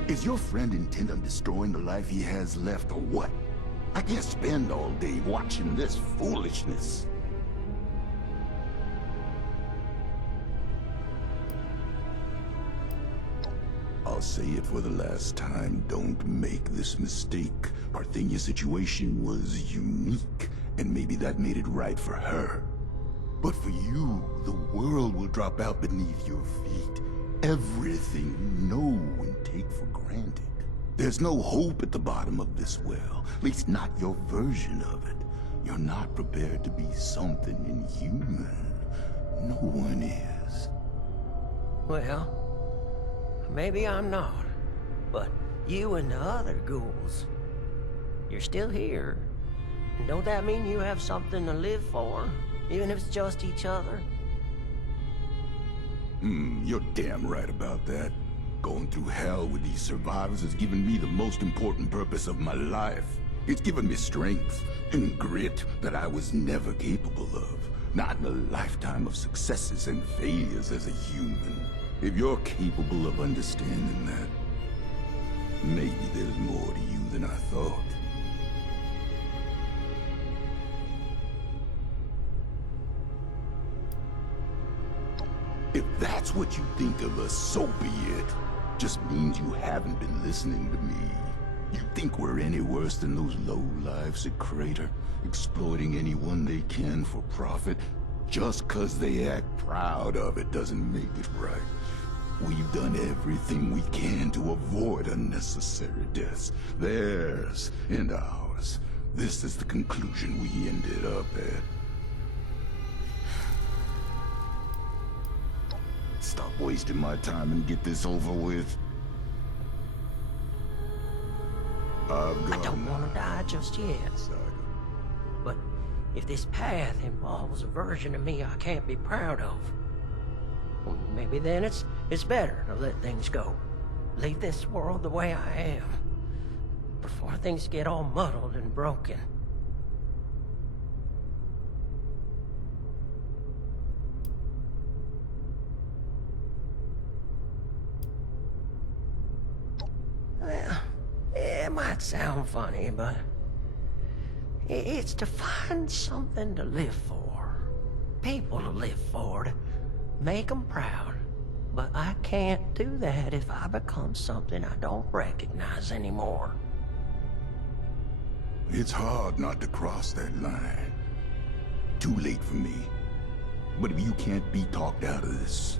Is your friend intent on destroying the life he has left, or what? I can't spend all day watching this foolishness. I'll say it for the last time, don't make this mistake. Parthenia's situation was unique, and maybe that made it right for her. But for you, the world will drop out beneath your feet. Everything you know and take for granted. There's no hope at the bottom of this well, at least not your version of it. You're not prepared to be something inhuman. No one is. Well, maybe I'm not. But you and the other ghouls, you're still here. And don't that mean you have something to live for? Even if it's just each other? You're damn right about that. Going through hell with these survivors has given me the most important purpose of my life. It's given me strength and grit that I was never capable of. Not in a lifetime of successes and failures as a human. If you're capable of understanding that, maybe there's more to you than I thought. If that's what you think of us, so be it. Just means you haven't been listening to me. You think we're any worse than those lowlifes at Crater, exploiting anyone they can for profit? Just 'cause they act proud of it doesn't make it right. We've done everything we can to avoid unnecessary deaths. Theirs and ours. This is the conclusion we ended up at. Stop wasting my time and get this over with. I don't want to die just yet. But if this path involves a version of me I can't be proud of, well, maybe then it's better to let things go. Leave this world the way I am, before things get all muddled and broken. Well, it might sound funny, but it's to find something to live for. People to live for, to make them proud. But I can't do that if I become something I don't recognize anymore. It's hard not to cross that line. Too late for me. But if you can't be talked out of this,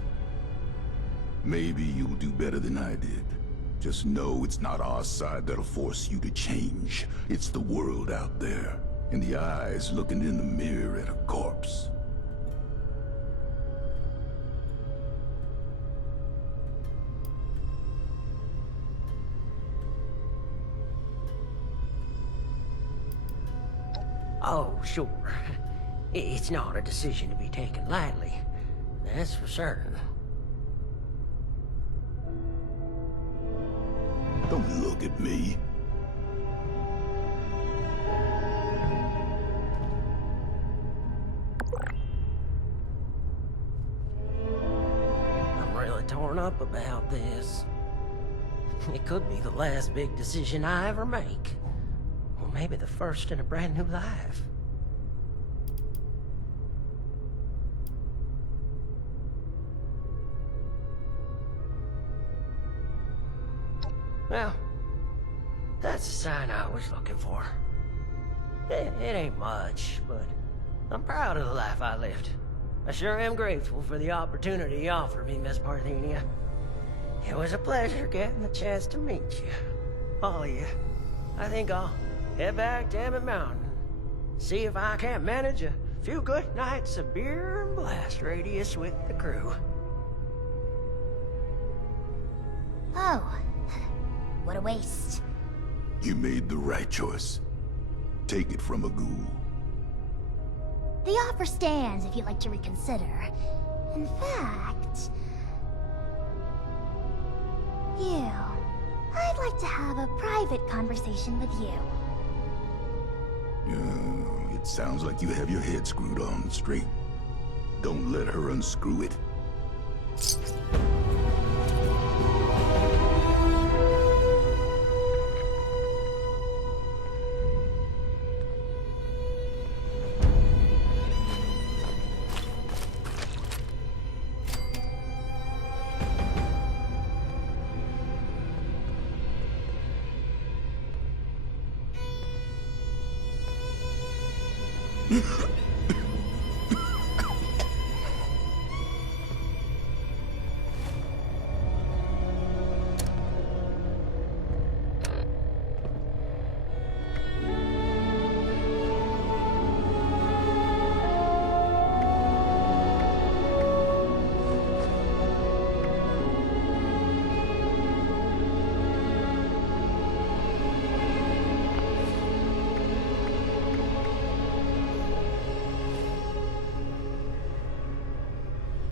maybe you'll do better than I did. Just know it's not our side that'll force you to change. It's the world out there, and the eyes looking in the mirror at a corpse. Oh, sure. It's not a decision to be taken lightly. That's for certain. Don't look at me. I'm really torn up about this. It could be the last big decision I ever make. Or maybe the first in a brand new life. Well, that's the sign I was looking for. It ain't much, but I'm proud of the life I lived. I sure am grateful for the opportunity you offered me, Miss Parthenia. It was a pleasure getting the chance to meet you. All of you. I think I'll head back to Emmett Mountain. See if I can't manage a few good nights of beer and blast radius with the crew. Oh, what a waste. You made the right choice. Take it from a ghoul. The offer stands if you'd like to reconsider. In fact... I'd like to have a private conversation with you. It sounds like you have your head screwed on straight. Don't let her unscrew it.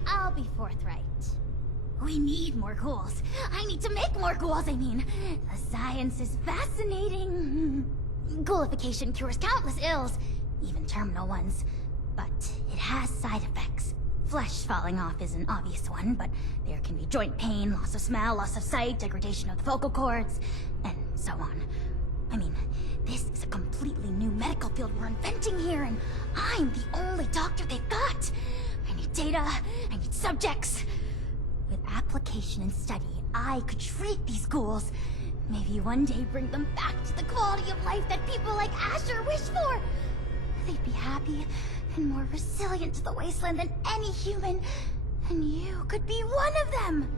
I'll be forthright. We need more ghouls. I need to make more ghouls, I mean. The science is fascinating. Ghoulification cures countless ills, even terminal ones. But it has side effects. Flesh falling off is an obvious one, but there can be joint pain, loss of smell, loss of sight, degradation of the vocal cords, and so on. I mean, this is a completely new medical field we're inventing here, and I'm the only doctor they've got. I need data, I need subjects. With application and study, I could treat these ghouls. Maybe one day bring them back to the quality of life that people like Asher wish for. They'd be happy and more resilient to the wasteland than any human. And you could be one of them.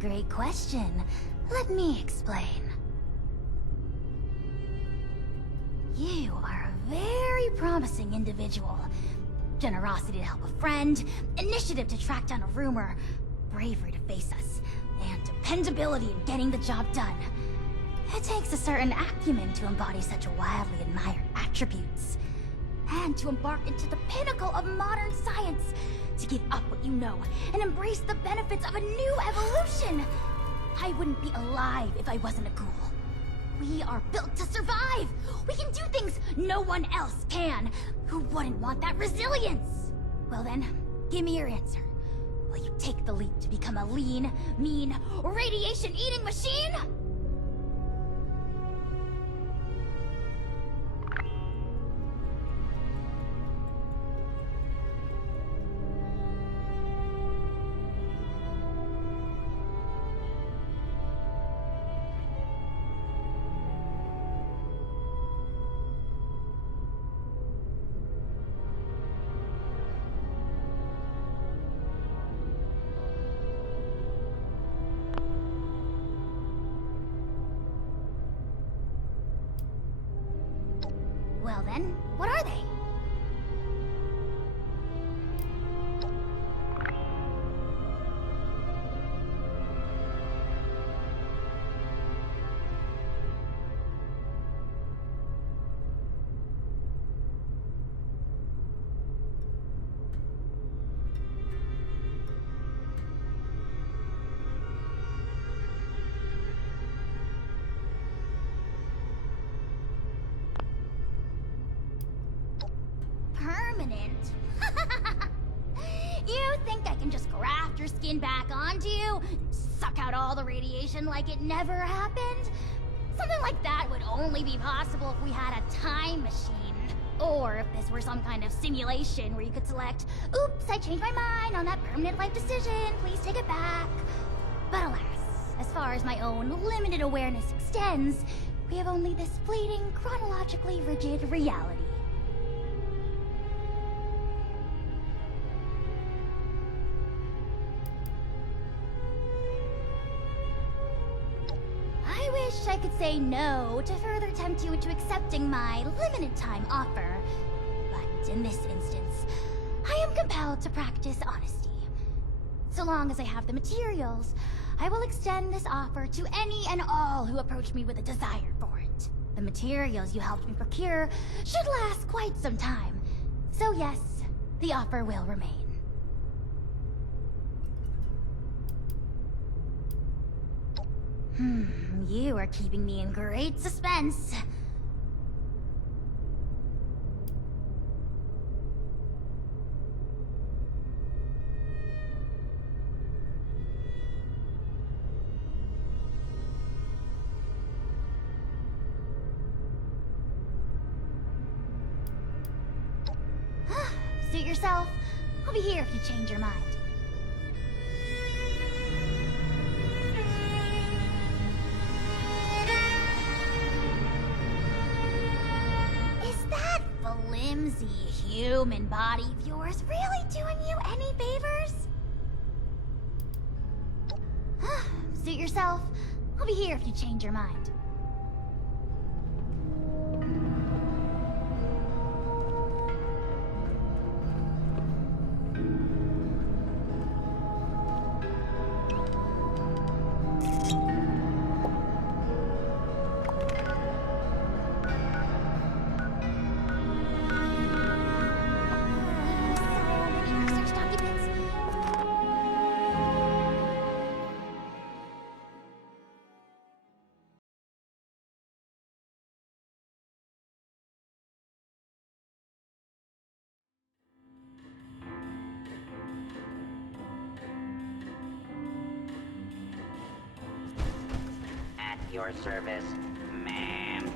Great question. Let me explain. You are a very promising individual. Generosity to help a friend, initiative to track down a rumor, bravery to face us, and dependability in getting the job done. It takes a certain acumen to embody such wildly admired attributes. And to embark into the pinnacle of modern science, to give up what you know and embrace the benefits of a new evolution. I wouldn't be alive if I wasn't a ghoul. We are built to survive. We can do things no one else can. Who wouldn't want that resilience? Well then, give me your answer. Will you take the leap to become a lean, mean, radiation-eating machine? Well then, what are they? Permanent? You think I can just graft your skin back onto you? Suck out all the radiation like it never happened? Something like that would only be possible if we had a time machine. Or if this were some kind of simulation where you could select, oops, I changed my mind on that permanent life decision, please take it back. But alas, as far as my own limited awareness extends, we have only this fleeting, chronologically rigid reality. wish I could say no to further tempt you into accepting my limited time offer, but in this instance, I am compelled to practice honesty. So long as I have the materials, I will extend this offer to any and all who approach me with a desire for it. The materials you helped me procure should last quite some time, so yes, the offer will remain. You are keeping me in great suspense. Suit yourself. I'll be here if you change your mind. Flimsy human body of yours really doing you any favors? Suit yourself. I'll be here if you change your mind. At your service, ma'am.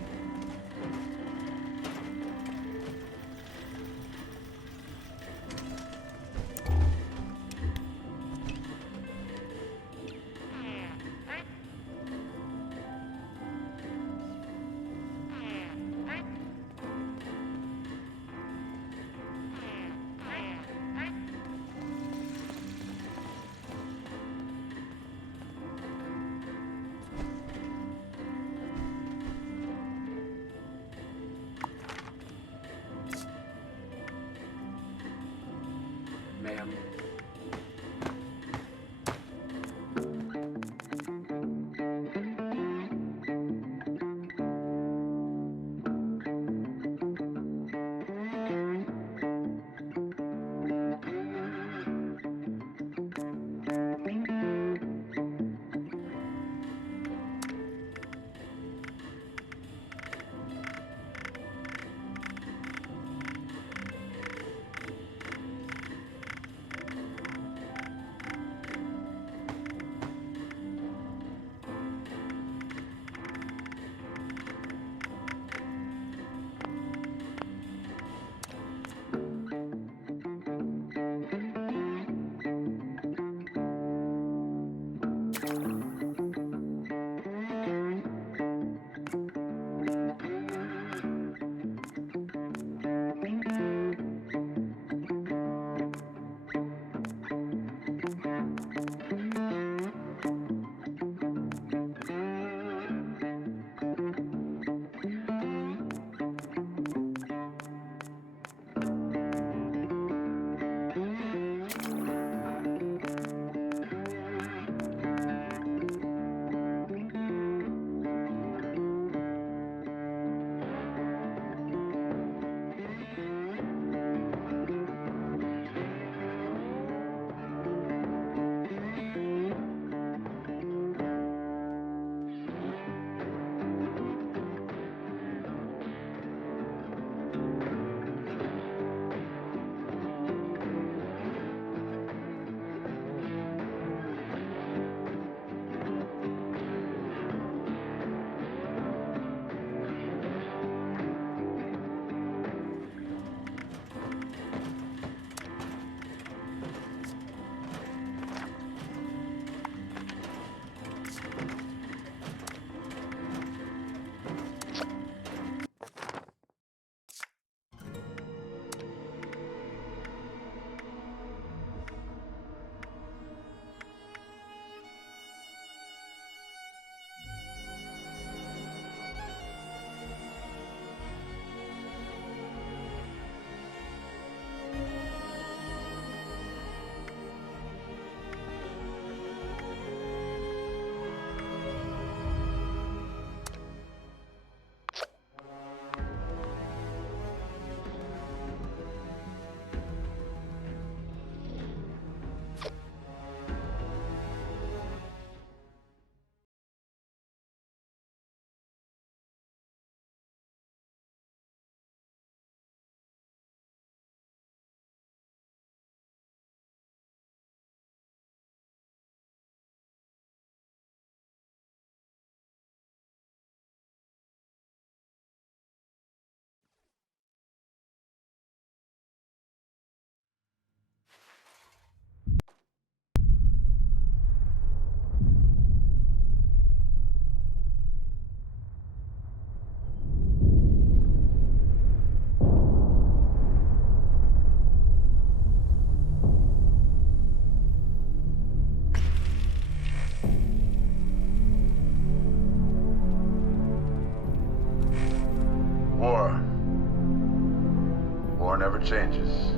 changes.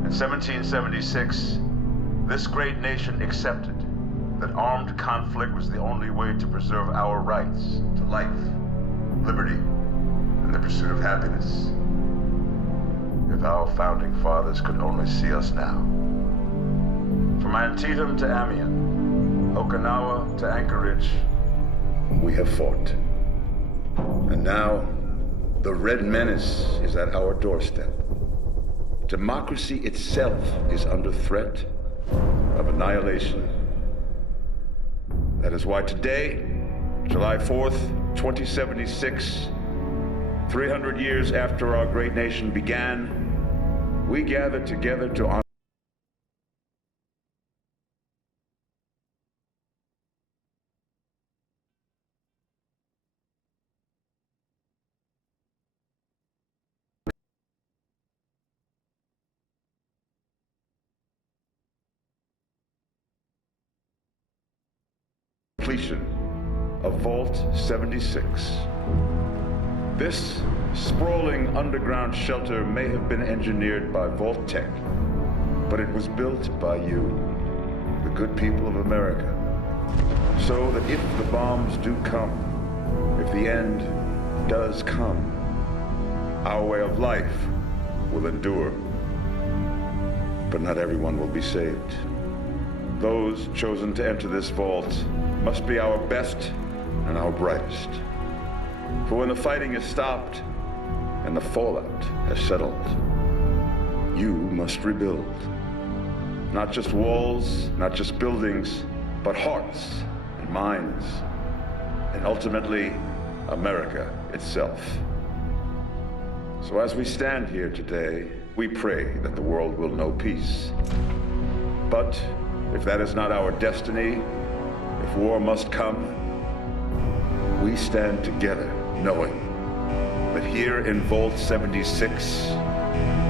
In 1776, this great nation accepted that armed conflict was the only way to preserve our rights to life, liberty, and the pursuit of happiness. If our founding fathers could only see us now. From Antietam to Amiens, Okinawa to Anchorage, we have fought. And now, the Red Menace is at our doorstep. Democracy itself is under threat of annihilation. That is why today, July 4th, 2076, 300 years after our great nation began, we gather together to honor completion of Vault 76. This sprawling underground shelter may have been engineered by Vault Tech, but it was built by you, the good people of America, so that if the bombs do come, if the end does come, our way of life will endure. But not everyone will be saved. Those chosen to enter this vault must be our best and our brightest. For when the fighting is stopped and the fallout has settled, you must rebuild. Not just walls, not just buildings, but hearts and minds, and ultimately, America itself. So as we stand here today, we pray that the world will know peace. But if that is not our destiny, if war must come, we stand together knowing that here in Vault 76,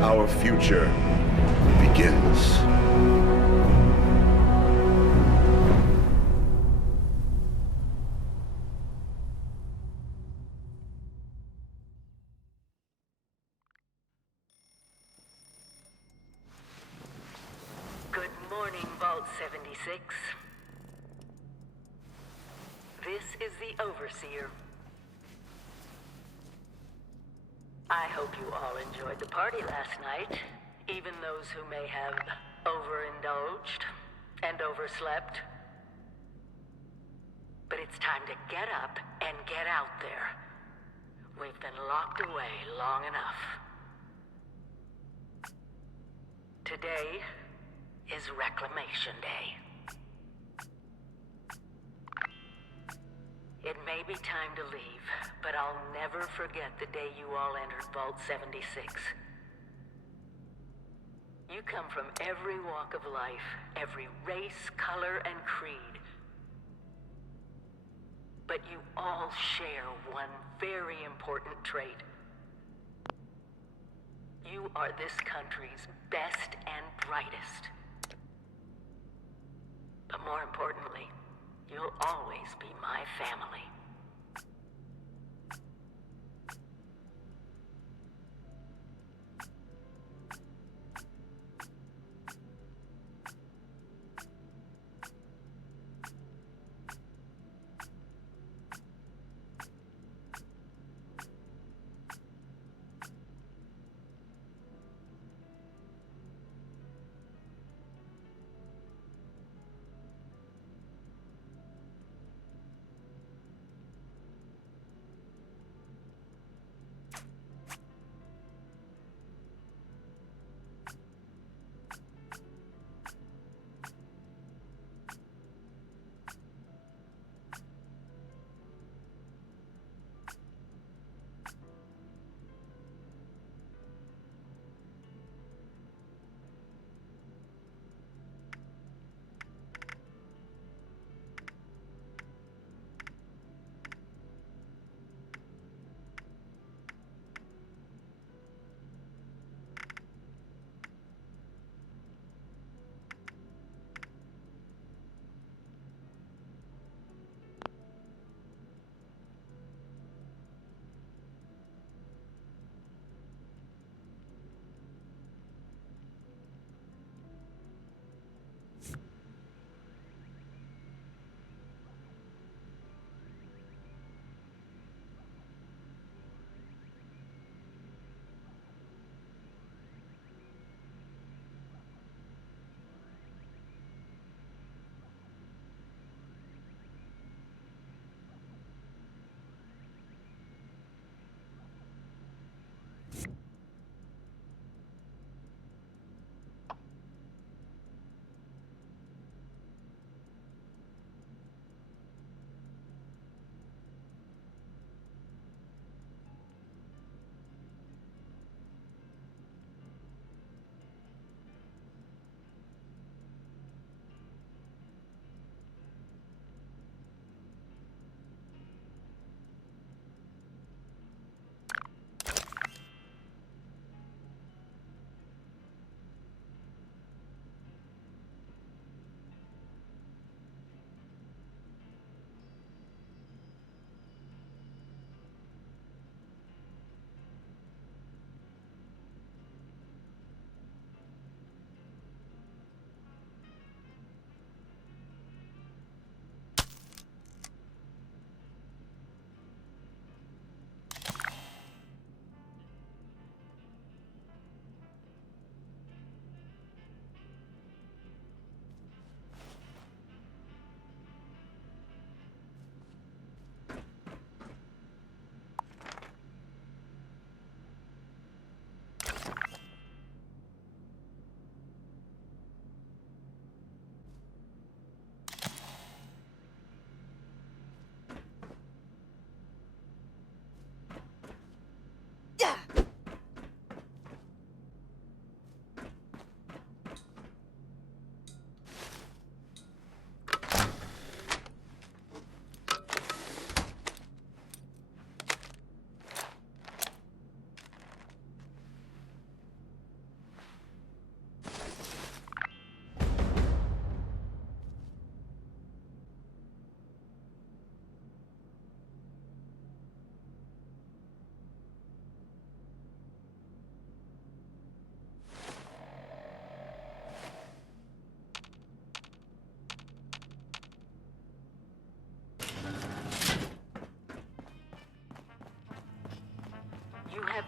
our future begins. Good morning, Vault 76. This is the Overseer. I hope you all enjoyed the party last night, even those who may have overindulged and overslept. But it's time to get up and get out there. We've been locked away long enough. Today is Reclamation Day. It may be time to leave, but I'll never forget the day you all entered Vault 76. You come from every walk of life, every race, color, and creed. But you all share one very important trait. You are this country's best and brightest. But more importantly, you'll always be my family.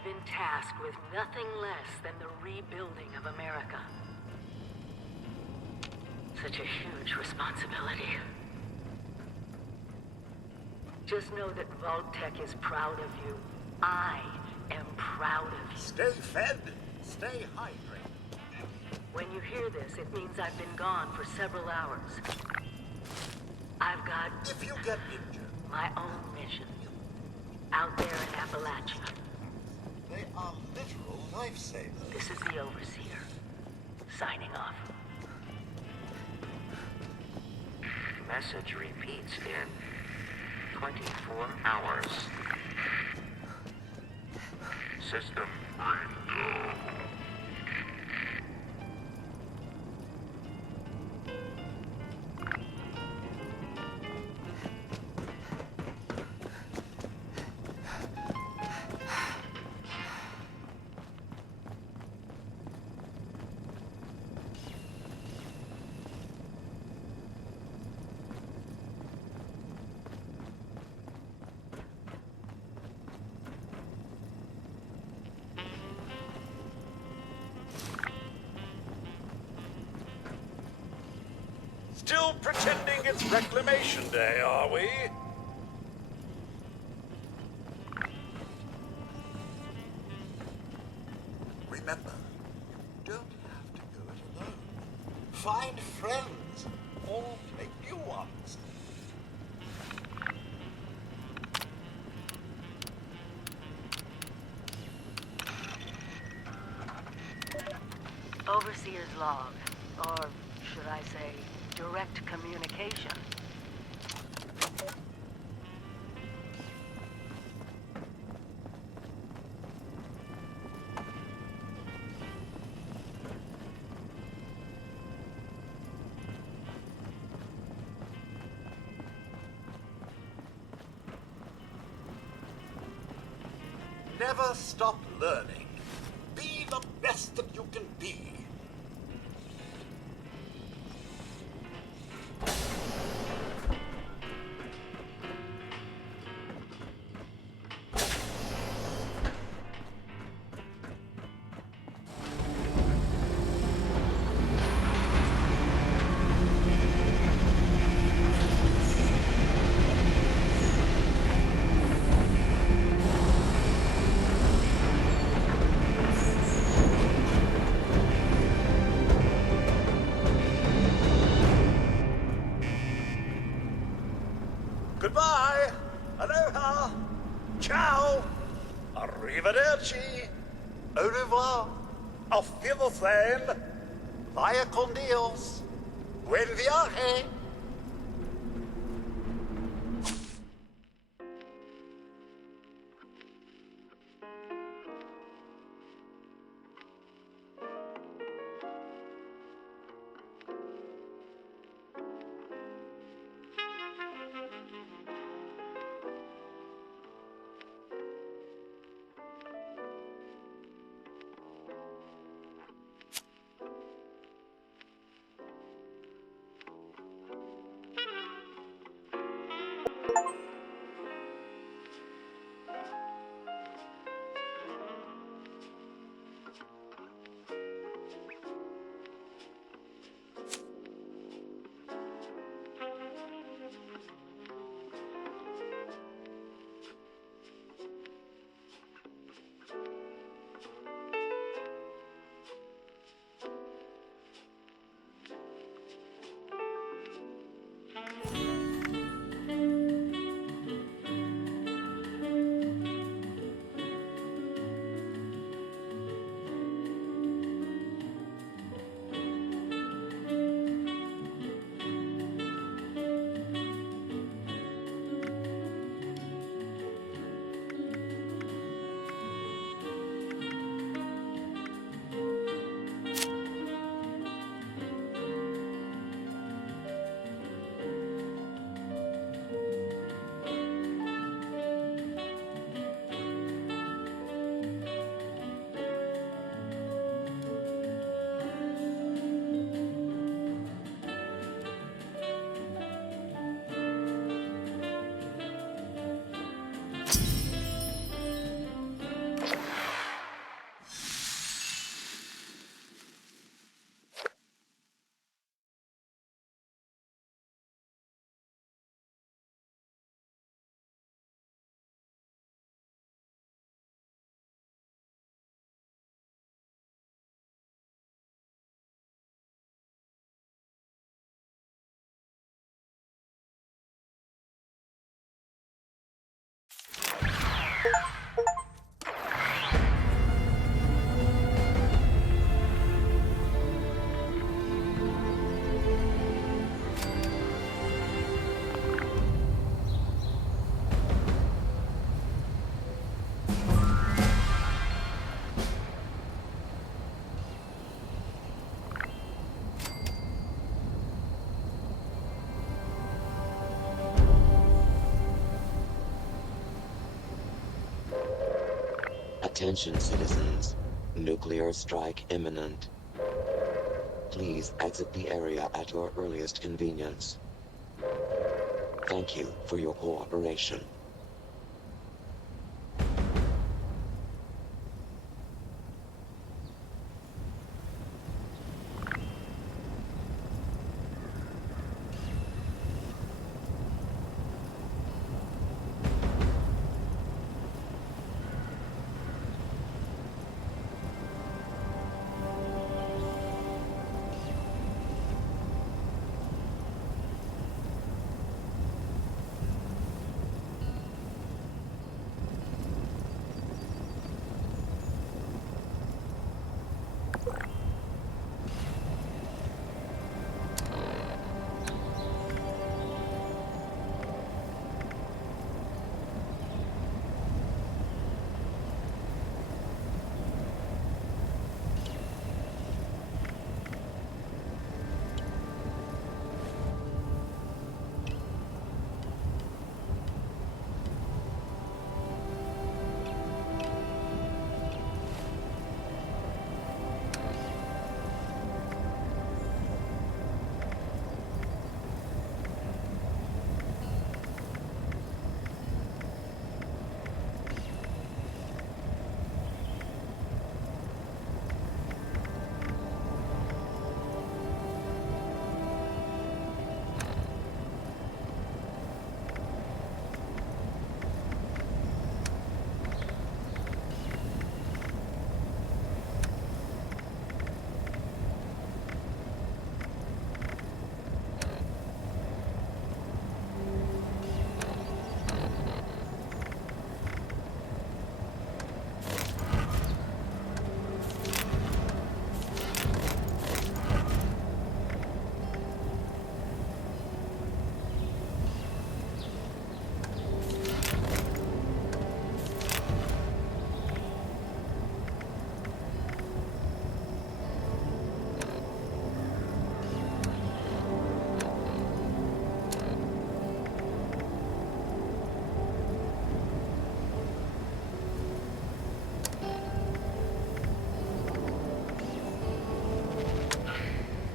been tasked with nothing less than the rebuilding of America. Such a huge responsibility. Just know that Vault-Tec is proud of you. I am proud of you. Stay fed, stay hydrated. When you hear this, it means I've been gone for several hours. I've got... If you get injured... my own mission. Out there in Appalachia. They are literal lifesavers. This is the Overseer. Signing off. Message repeats in 24 hours. System window. Still pretending it's Reclamation Day, are we? Remember, you don't have to go it alone. Find friends, or make new ones. Overseer's log, or should I say, direct communication. Never stop learning. Be the best that you can be. Goodbye. Aloha. Ciao. Arrivederci. Au revoir. Auf Wiedersehen. Vaya con Dios. Buen viaje. Attention citizens, nuclear strike imminent. Please exit the area at your earliest convenience. Thank you for your cooperation.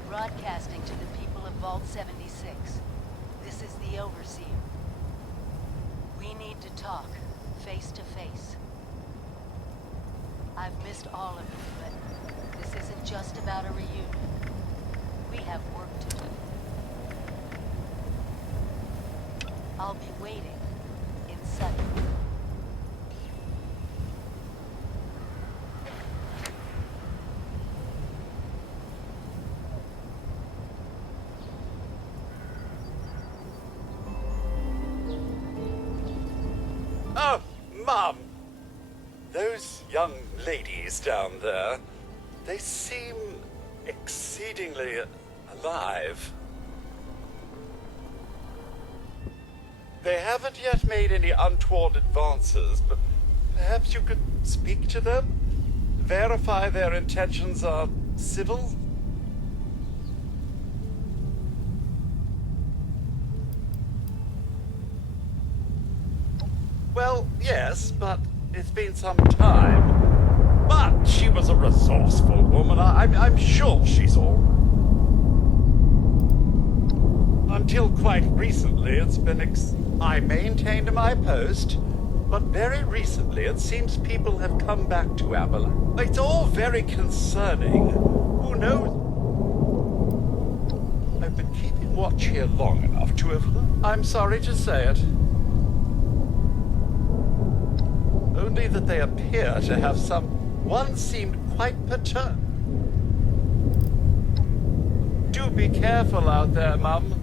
Broadcasting to the people of Vault 76. This is the Overseer. We need to talk, face to face. I've missed all of you, but this isn't just about a reunion. We have work to do. I'll be waiting in Sutton. Oh, Mum! Those young ladies down there, they seem exceedingly alive. They haven't yet made any untoward advances, but perhaps you could speak to them? Verify their intentions are civil? Well, yes, but it's been some time. But she was a resourceful woman. I'm sure she's all right. Until quite recently, it's been I maintained my post, but very recently it seems people have come back to Avalon. It's all very concerning. Who knows? I've been keeping watch here long enough to have... I'm sorry to say it. Only that they appear to have some... One seemed quite perturbed. Do be careful out there, Mum.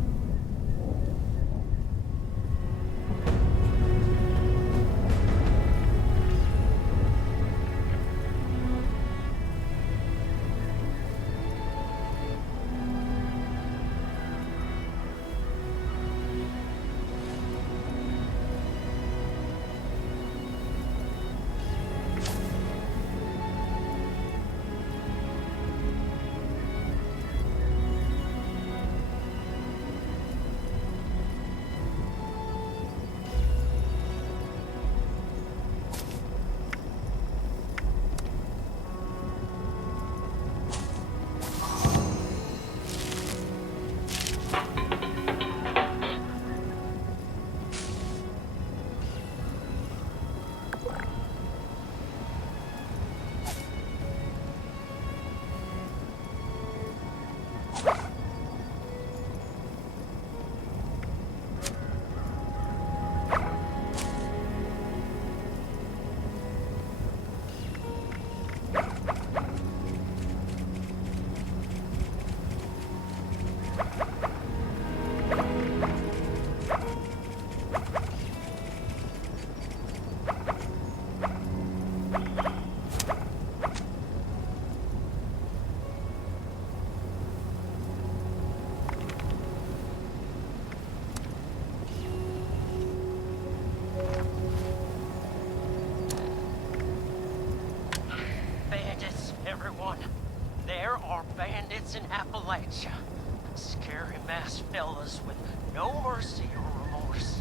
bandits in Appalachia. Scary masked fellas with no mercy or remorse.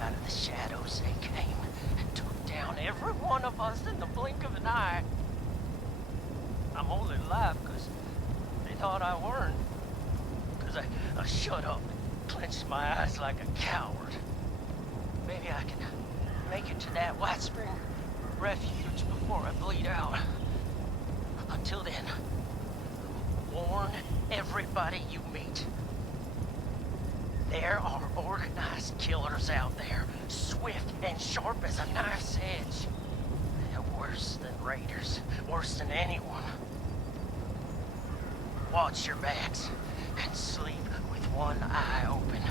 Out of the shadows they came and took down every one of us in the blink of an eye. I'm only alive because they thought I weren't. Because I shut up and clenched my eyes like a coward. Maybe I can make it to that White Spring refuge before I bleed out. Until then, warn everybody you meet. There are organized killers out there, swift and sharp as a knife's edge. They're worse than raiders, worse than anyone. Watch your backs and sleep with one eye open.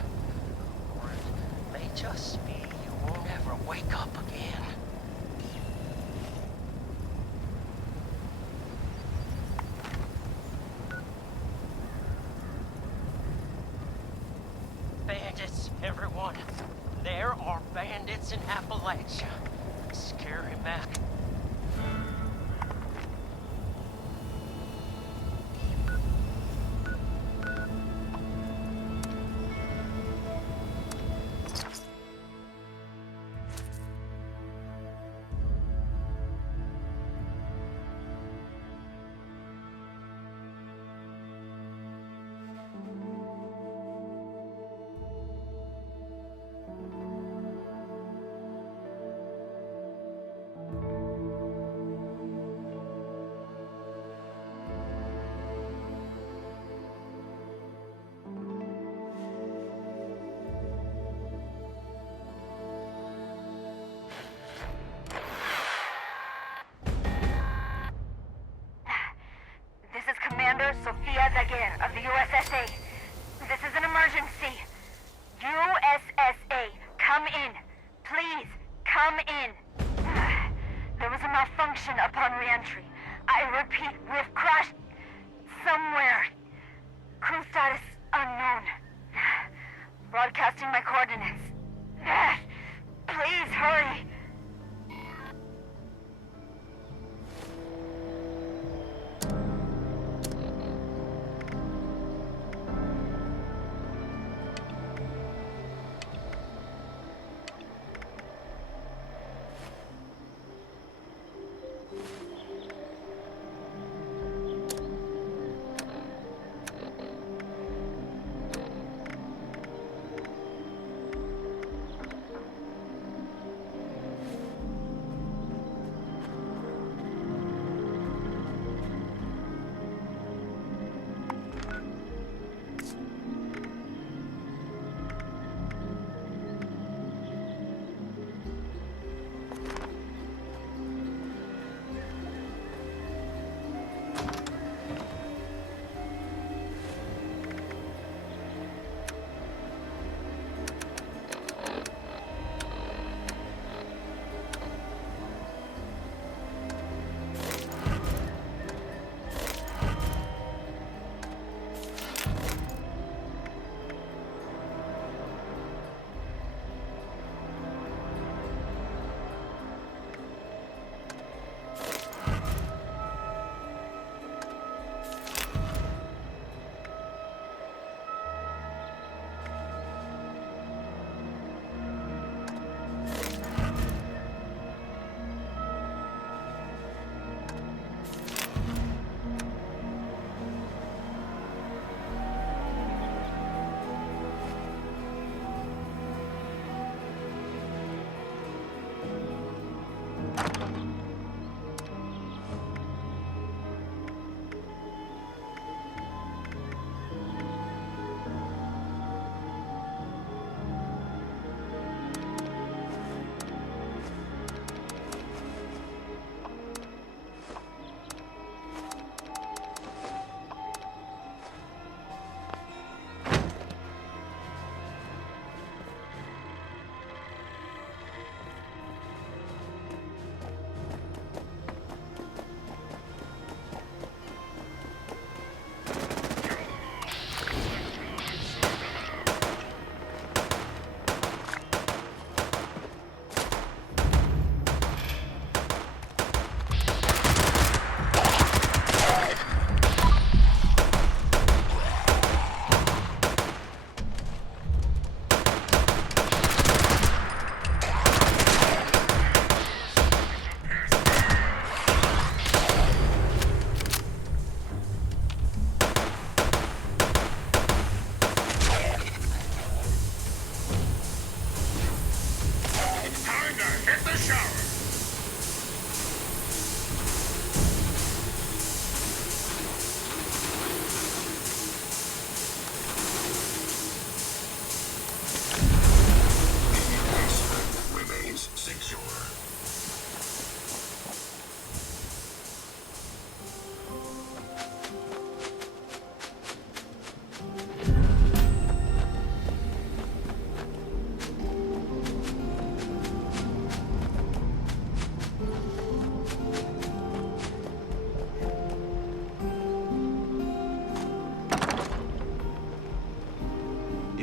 Or it may just be you won't ever wake up again. Bandits, everyone. There are bandits in Appalachia. Scary map. Commander Sophia Daguerre of the USSA. This is an emergency. USSA, come in. Please, come in. There was a malfunction upon re-entry. I repeat, we've crashed somewhere. Crew status unknown. Broadcasting my coordinates. Please hurry.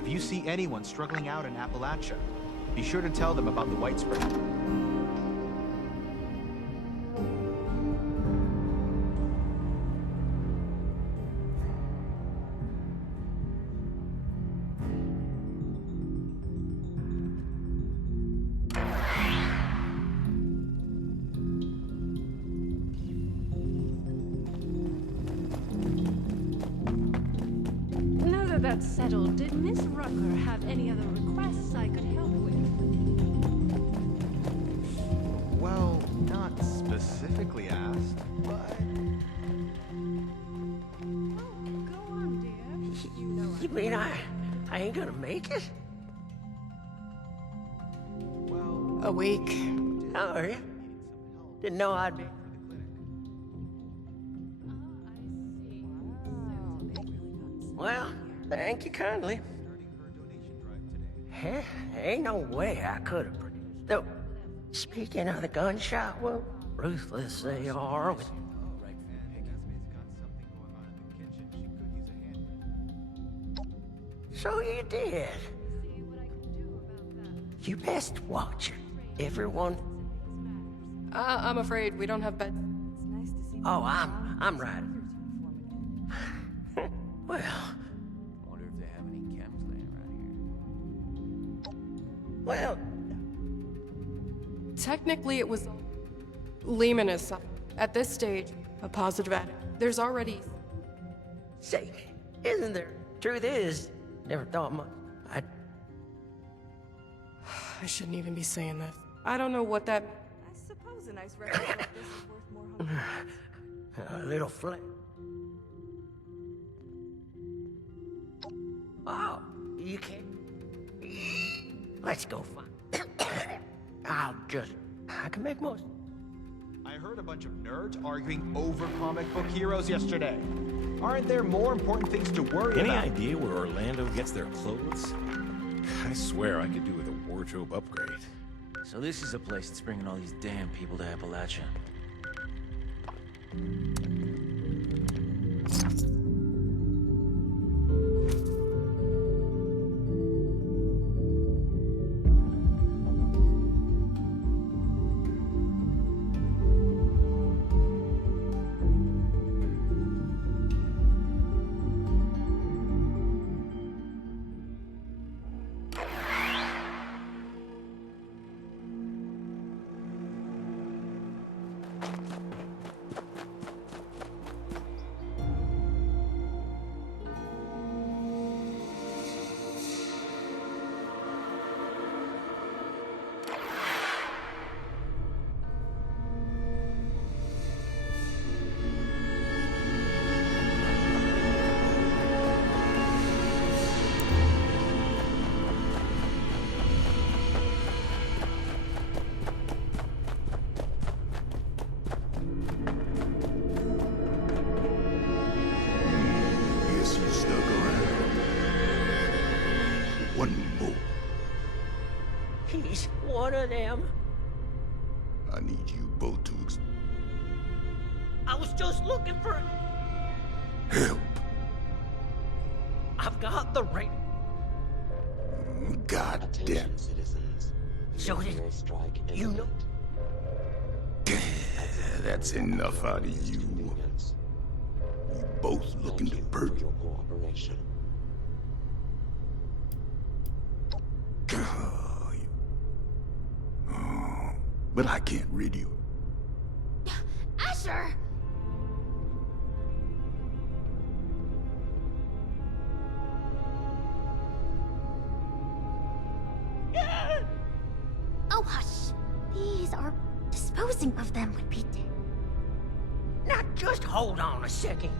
If you see anyone struggling out in Appalachia, be sure to tell them about the white spread. Now that that's settled, did Miss Rucker have any other requests I could help with? Well, not specifically asked, but... You mean I ain't gonna make it? A week. How are you? Didn't know I'd be. Well, thank you kindly. Huh? Ain't no way I could have. Though, speaking of the gunshot wound, ruthless they are with. So you did. You best watch her. Everyone. I'm afraid we don't have bed. Oh, I'm right. Well. Wonder if they have any chems laying around here. Well. Technically, it was. Lehman is at this stage a positive addict. There's already. Say, isn't there? Truth is, never thought much. I shouldn't even be saying this. I don't know what that. I suppose a nice record like this is worth more hope. A little flat. Oh, you can't. Let's go find. I can make most. I heard a bunch of nerds arguing over comic book heroes yesterday. Aren't there more important things to worry Any about? idea where Orlando gets their clothes? I swear I could do with a wardrobe upgrade. So this is a place that's bringing all these damn people to Appalachia. Guess you stuck around. One more. He's one of them. I need you both to I was just looking for. help. I've got the right. God damn. So did you know? That's enough out of you. You both looking to burn your cooperation. But I can't rid you. Asher! Oh, hush. These are... disposing of them would be... Now just hold on a second.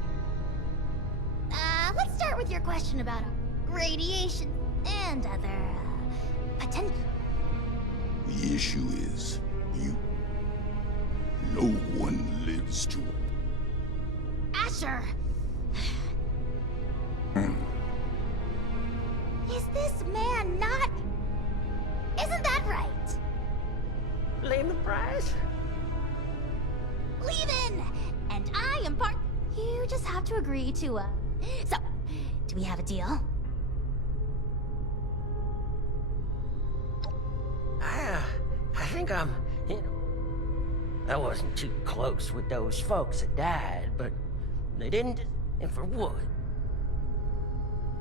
Let's start with your question about radiation and other, potential. The issue is, no one lives to... Asher! Is this man not... Isn't that right? Lehman Price? Lehman! And I am part... You just have to agree to, So, do we have a deal? think I'm, I wasn't too close with those folks that died, but they didn't. And for what?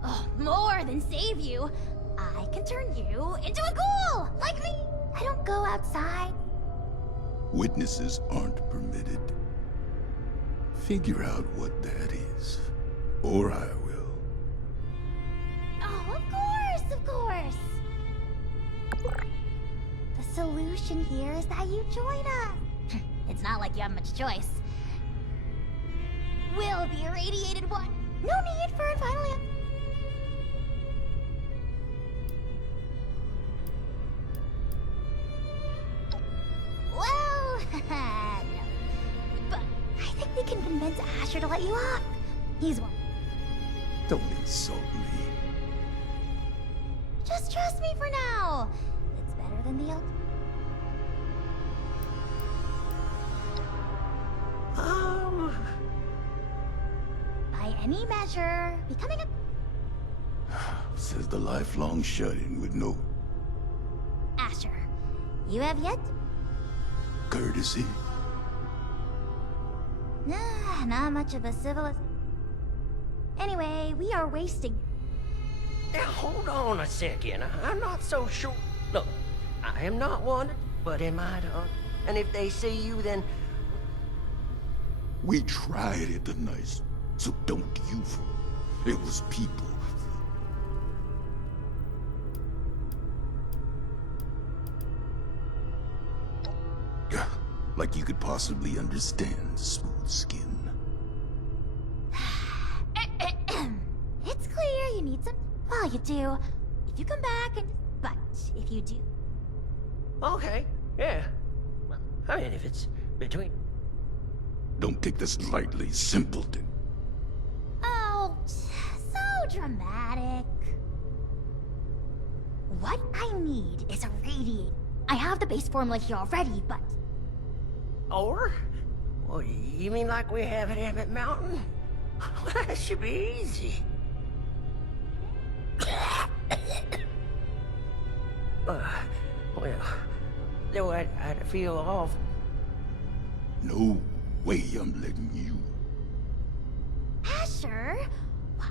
Oh, more than save you. I can turn you into a ghoul, like me. I don't go outside. Witnesses aren't permitted. Figure out what that is, or I will. Oh, of course. The solution here is that you join us. It's not like you have much choice. We'll be irradiated one. No need for a final answer. Well, no. But I think we can convince Asher to let you off. He's one. Don't insult me. Just trust me for now. It's better than the old. By any measure, becoming a... Says the lifelong shut-in with no Asher, you have yet? courtesy. Nah, not much of a civilization. Anyway, we are wasting... Now, hold on a second. I'm not so sure. Look, I am not wanted, but am I done? And if they see you, then... We tried it the nice, so don't you for it was people. Like you could possibly understand smooth skin. It's clear you need some... Well, you do. If you come back and... But if you do... Okay, yeah. Well, I mean, if it's between... Don't take this lightly, simpleton. Oh, so dramatic. What I need is a radiator. I have the base formula here already, but... Or? Well, you mean like we have at Emmett Mountain? That should be easy. Well, though I'd feel off. No way I'm letting you. Asher? What?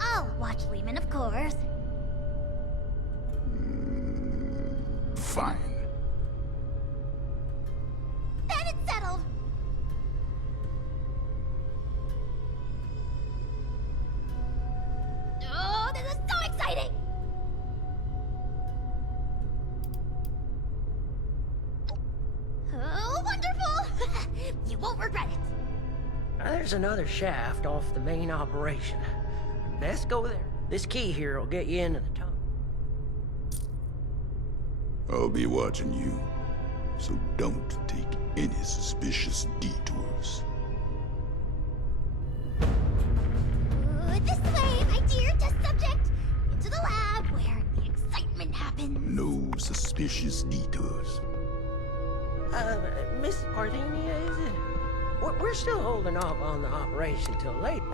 I'll watch Lehman, of course. Fine. Then it's settled. Oh, this is so exciting! Oh, wonderful! You won't regret it. There's another shaft off the main operation. Best go there. This key here will get you into the tunnel. I'll be watching you, so don't take any suspicious detours. This way, my dear test subject! Into the lab where the excitement happens. No suspicious detours. Miss Parthenia, is it? We're still holding off on the operation till later.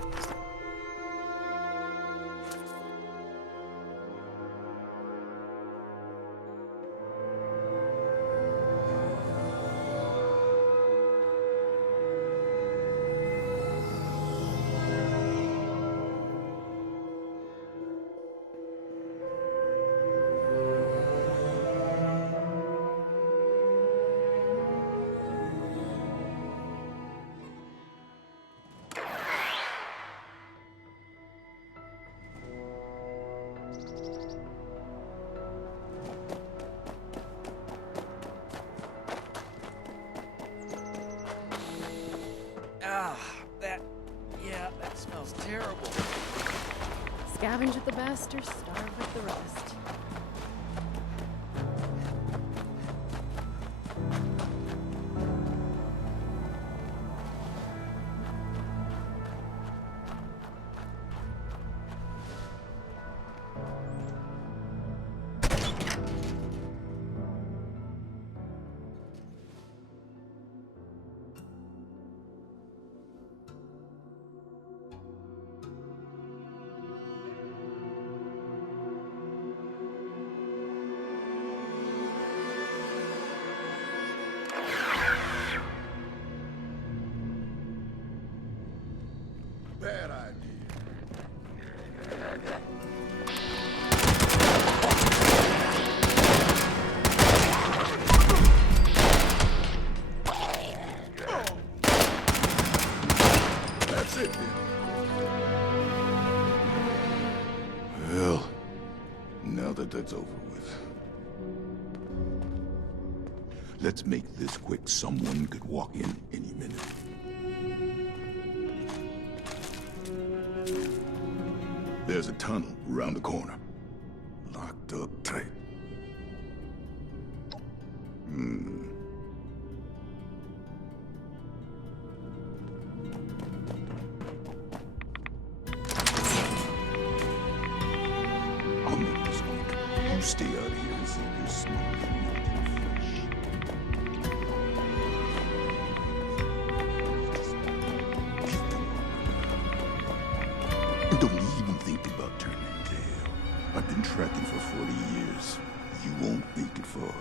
That smells terrible. Scavenge with the best or starve with the rest. that that's over with. Let's make this quick. Someone could walk in any minute. There's a tunnel around the corner. Locked up tight. I'll make this quick. You stay out here and see your smoke and milk fresh. Don't even think about turning tail. I've been tracking for 40 years. You won't make it far.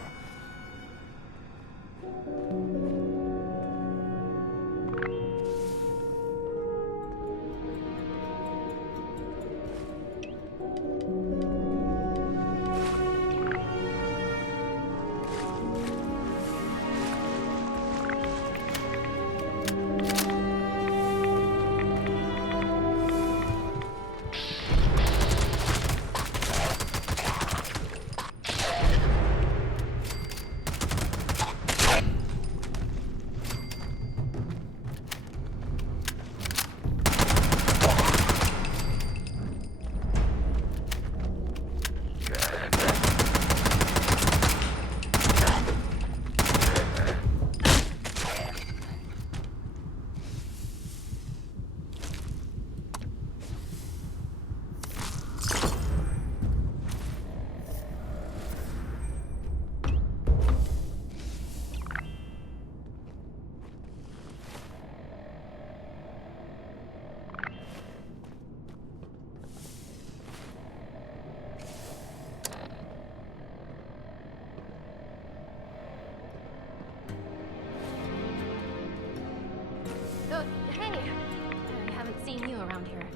Oh, hey! I haven't seen you around here.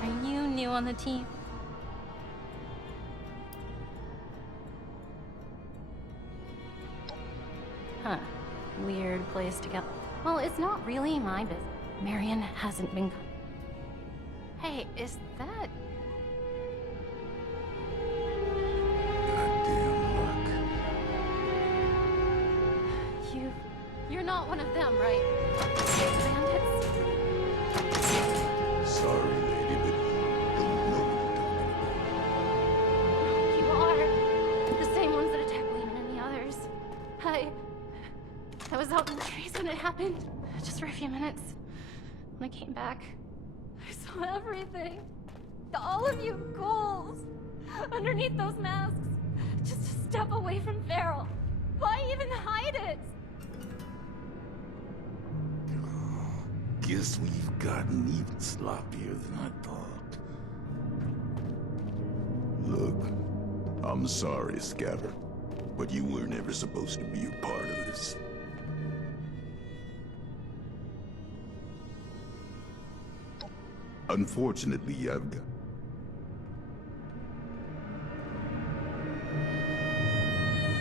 Are you new on the team? Huh. Weird place to go. Well, it's not really my business. Marion hasn't been... Hey, is that... You're not one of them, right? Bandits? Sorry, lady, but don't know what You are. The same ones that attacked Lehman and the others. I was out in the trees when it happened. Just for a few minutes. When I came back, I saw everything. All of you ghouls. Underneath those masks. Just a step away from Feral. Why even hide it? Guess we've gotten even sloppier than I thought. Look, I'm sorry, Scatter, but you weren't ever supposed to be a part of this. Unfortunately, I've got...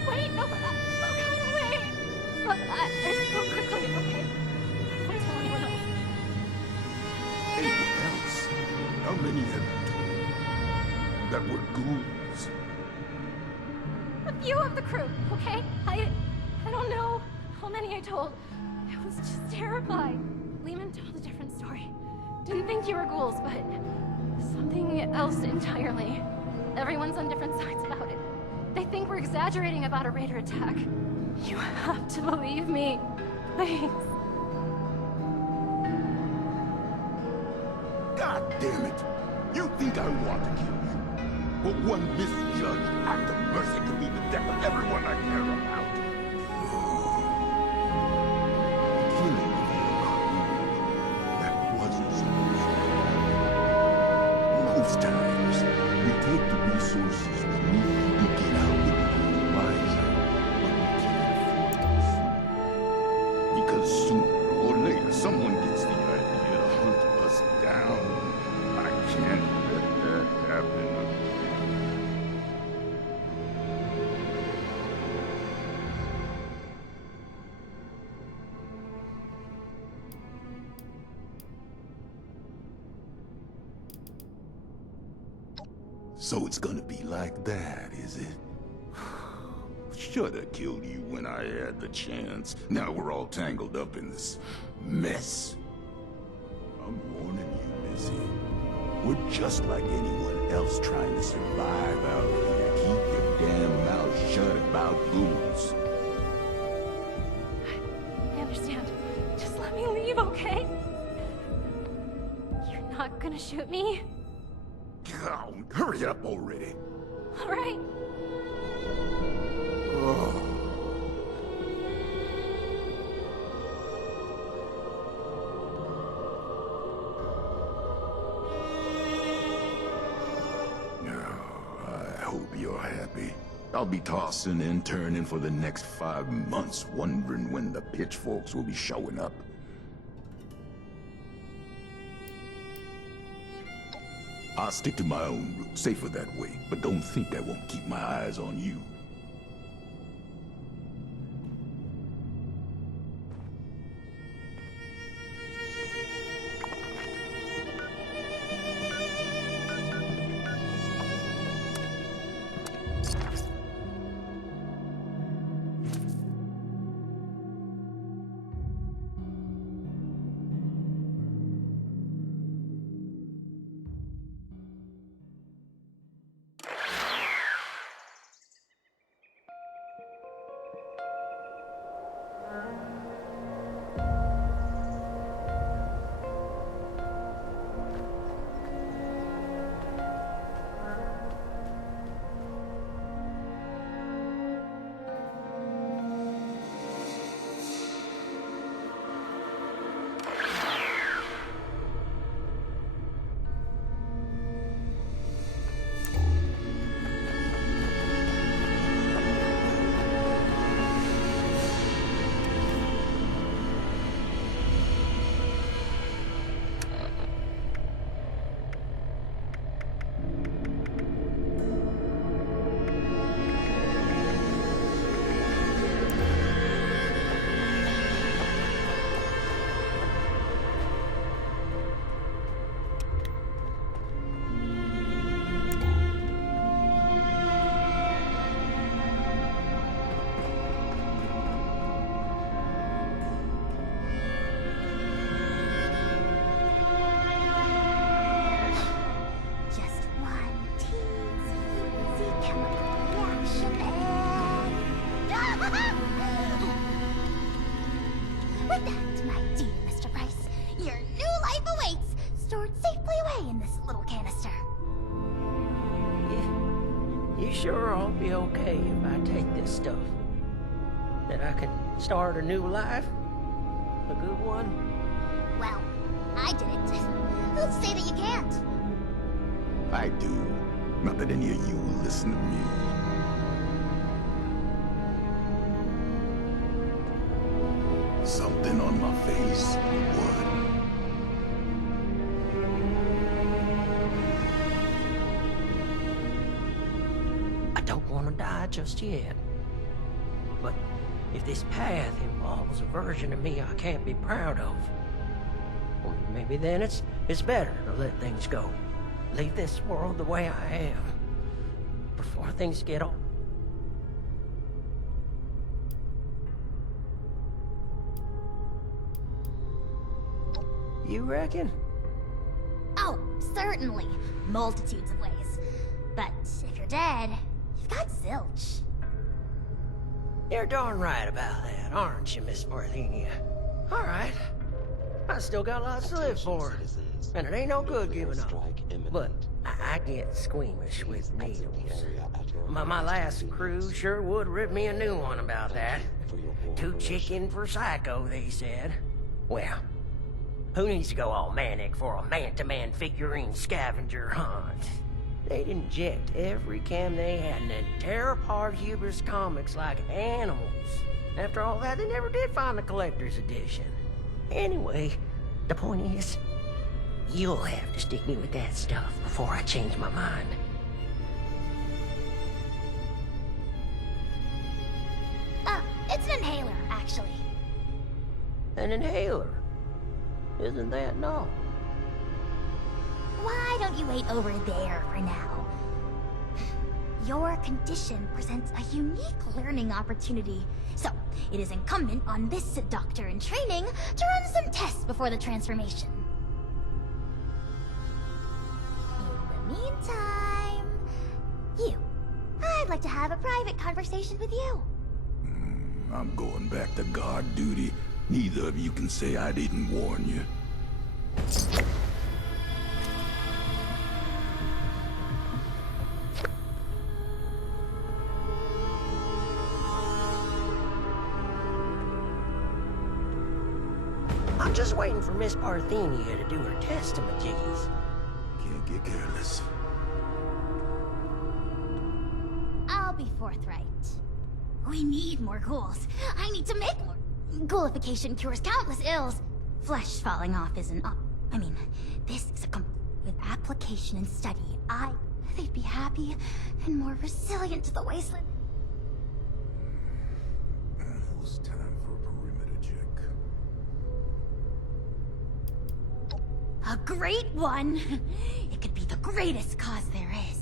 Wait, no, come away! Look, I spoke quickly, okay? Don't tell anyone else. Anyone else? How many have you told? That were ghouls? A few of the crew, okay? I don't know how many I told. I was just terrified. Lehman told a different story. Didn't think you were ghouls, but something else entirely. Everyone's on different sides about it. They think we're exaggerating about a raider attack. You have to believe me. Please. God damn it! You think I want to kill you? But one misjudged act of mercy could mean the death of everyone I care about. Killing of you, that wasn't supposed to happen. Most times, we take the resources we need and get out with the wiser, but we can't afford to. Because sooner or later, someone gets the idea to hunt us down. I can't let that happen. So it's gonna be like that, is it? Should've killed you when I had the chance. Now we're all tangled up in this mess. I'm warning you, Missy. We're just like anyone else trying to survive out here. Keep your damn mouth shut about goons. I understand. Just let me leave, okay? You're not gonna shoot me? Oh, hurry up already. All right. I hope you're happy. I'll be tossing and turning for the next 5 months, wondering when the pitchforks will be showing up. I'll stick to my own route, safer that way, but don't think I won't keep my eyes on you. With that, my dear Mr. Price, your new life awaits, stored safely away in this little canister. You sure I'll be okay if I take this stuff? That I can start a new life? A good one? Well, I did it. Who'll say that you can't? I do. Not that any of you will listen to me. Something on my face? What? I don't want to die just yet. But if this path involves a version of me I can't be proud of, well, maybe then it's better to let things go. Leave this world the way I am. Before things get on. You reckon? Oh, certainly. Multitudes of ways. But if you're dead, you've got zilch. You're darn right about that, aren't you, Miss Parthenia? All right. I still got lots to live for. And it ain't no good giving up. But I get squeamish with needles. My last crew sure would rip me a new one about that. Too chicken for psycho, they said. Well, who needs to go all manic for a man-to-man figurine scavenger hunt? They'd inject every cam they had and then tear apart Huber's comics like animals. After all that, they never did find the collector's edition. Anyway, the point is, you'll have to stick me with that stuff before I change my mind. It's an inhaler, actually. An inhaler? Isn't that no? Why don't you wait over there for now? Your condition presents a unique learning opportunity. So, it is incumbent on this doctor in training to run some tests before the transformation. In the meantime, I'd like to have a private conversation with you. I'm going back to guard duty. Neither of you can say I didn't warn you. I'm just waiting for Miss Parthenia to do her test-a-majiggies. Can't get careless. I'll be forthright. We need more ghouls. I need to make more. Ghoulification cures countless ills. Flesh falling off isn't I mean, this is with application and study, they'd be happy and more resilient to the wasteland. It's time for a perimeter check. A great one! It could be the greatest cause there is.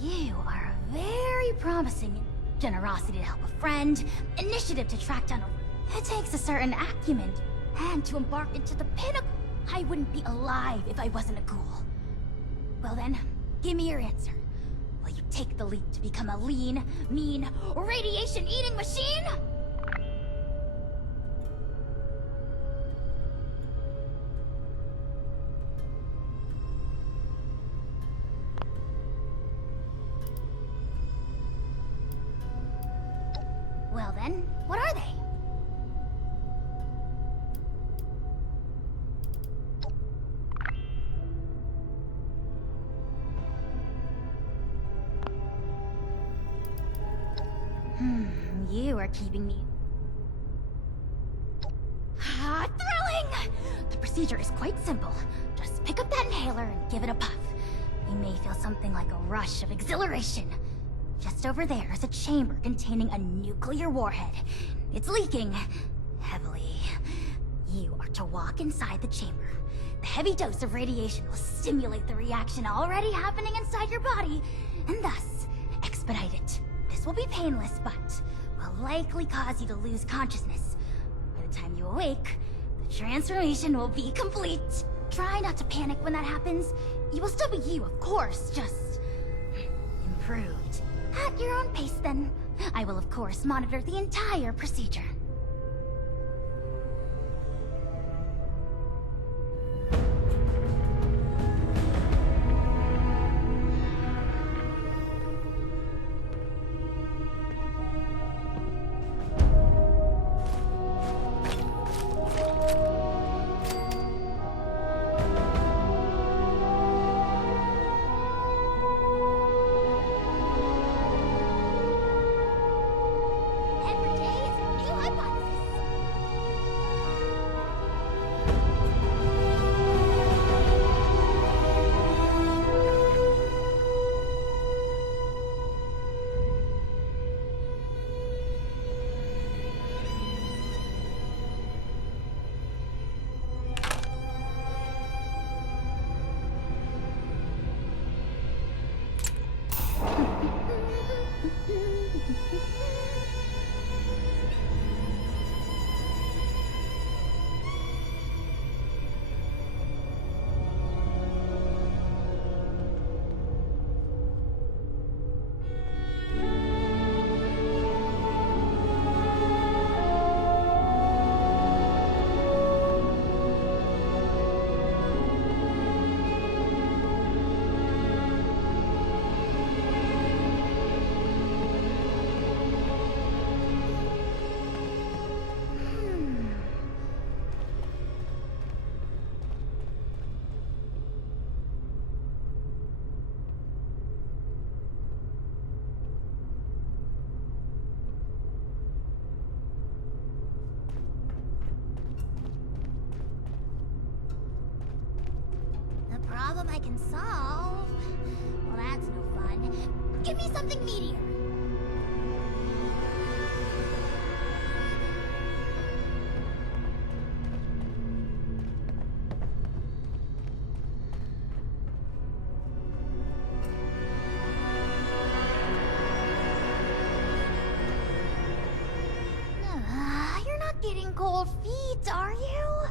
You are a very promising generosity to help a friend, initiative to track down It takes a certain acumen, and to embark into the pinnacle. I wouldn't be alive if I wasn't a ghoul. Well then, give me your answer. Will you take the leap to become a lean, mean, radiation-eating machine? Well then, what are they? You are keeping me... thrilling! The procedure is quite simple. Just pick up that inhaler and give it a puff. You may feel something like a rush of exhilaration. Just over there is a chamber containing a nuclear warhead. It's leaking heavily. You are to walk inside the chamber. The heavy dose of radiation will stimulate the reaction already happening inside your body, and thus expedite it. This will be painless, but will likely cause you to lose consciousness. By the time you awake, the transformation will be complete. Try not to panic when that happens. You will still be you, of course, just improved. At your own pace, then. I will, of course, monitor the entire procedure. Problem I can solve? Well, that's no fun. Give me something meatier. small feat, are you?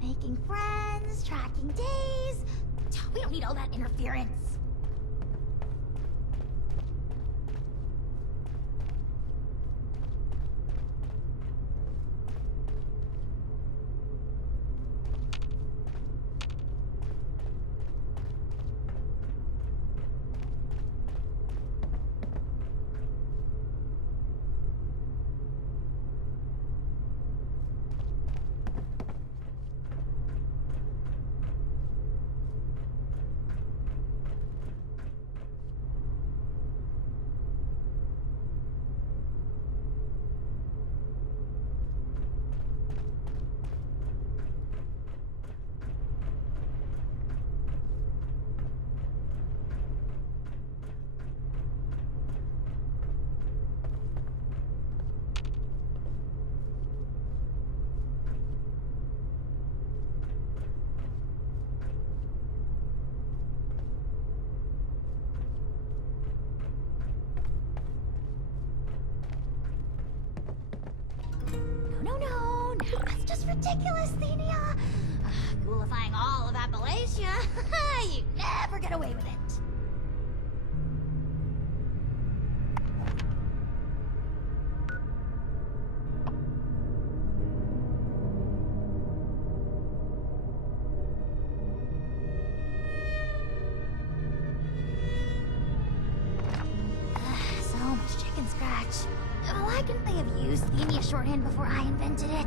Making friends, tracking days. We don't need all that interference. No, that's just ridiculous, Thenia. Ghoulifying all of Appalachia. You never get away with it. So much chicken scratch. Why couldn't they have used Thenia shorthand before I invented it?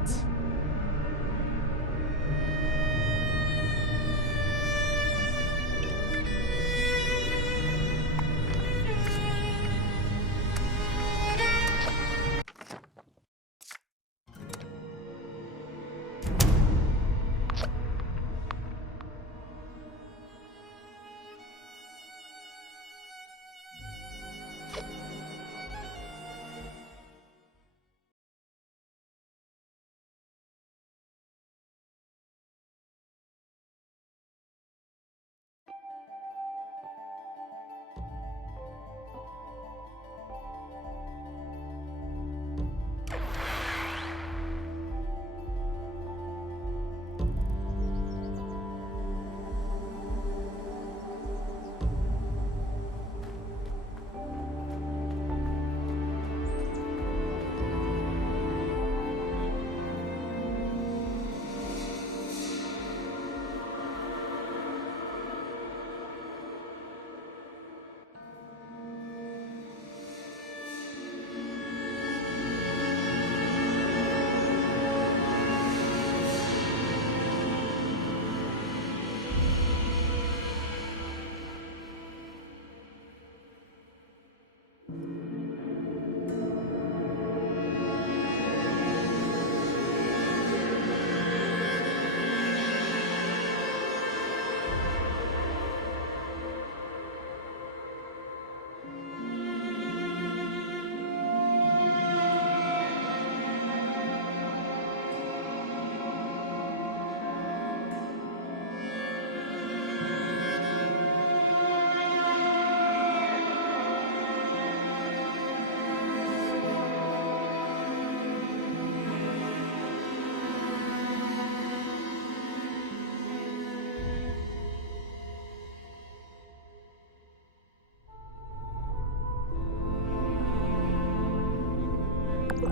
So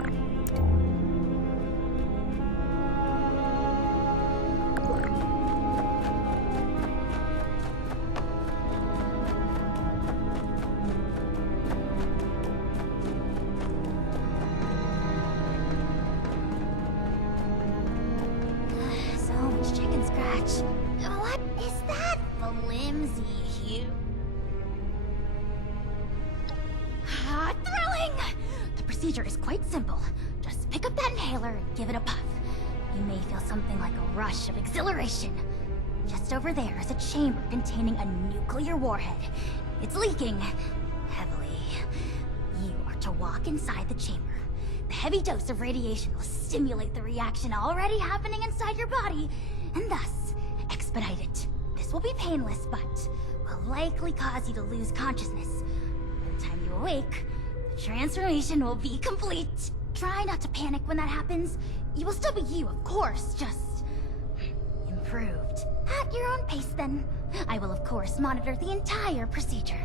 much chicken scratch. What is that flimsy hue? Thrilling! The procedure is quite simple. Just pick up that inhaler and give it a puff. You may feel something like a rush of exhilaration. Just over there is a chamber containing a nuclear warhead. It's leaking heavily. You are to walk inside the chamber. The heavy dose of radiation will stimulate the reaction already happening inside your body, and thus expedite it. This will be painless, but will likely cause you to lose consciousness. By the time you awake, the transformation will be complete. Try not to panic when that happens. You will still be you, of course, just improved. At your own pace, then. I will, of course, monitor the entire procedure.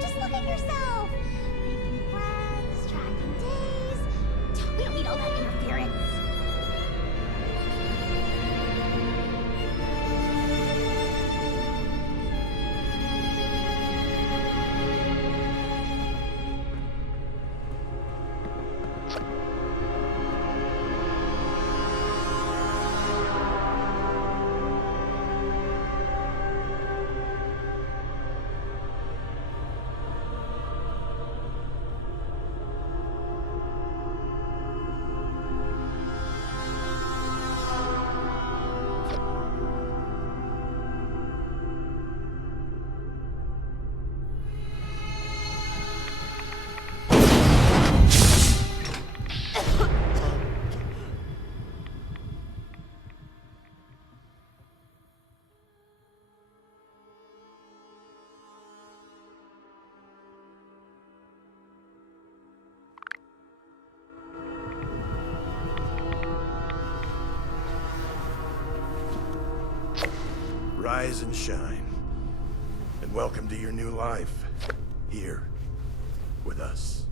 Just look at yourself. Making friends, tracking days. We don't need all that interference. Rise and shine. And welcome to your new life. Here. With us.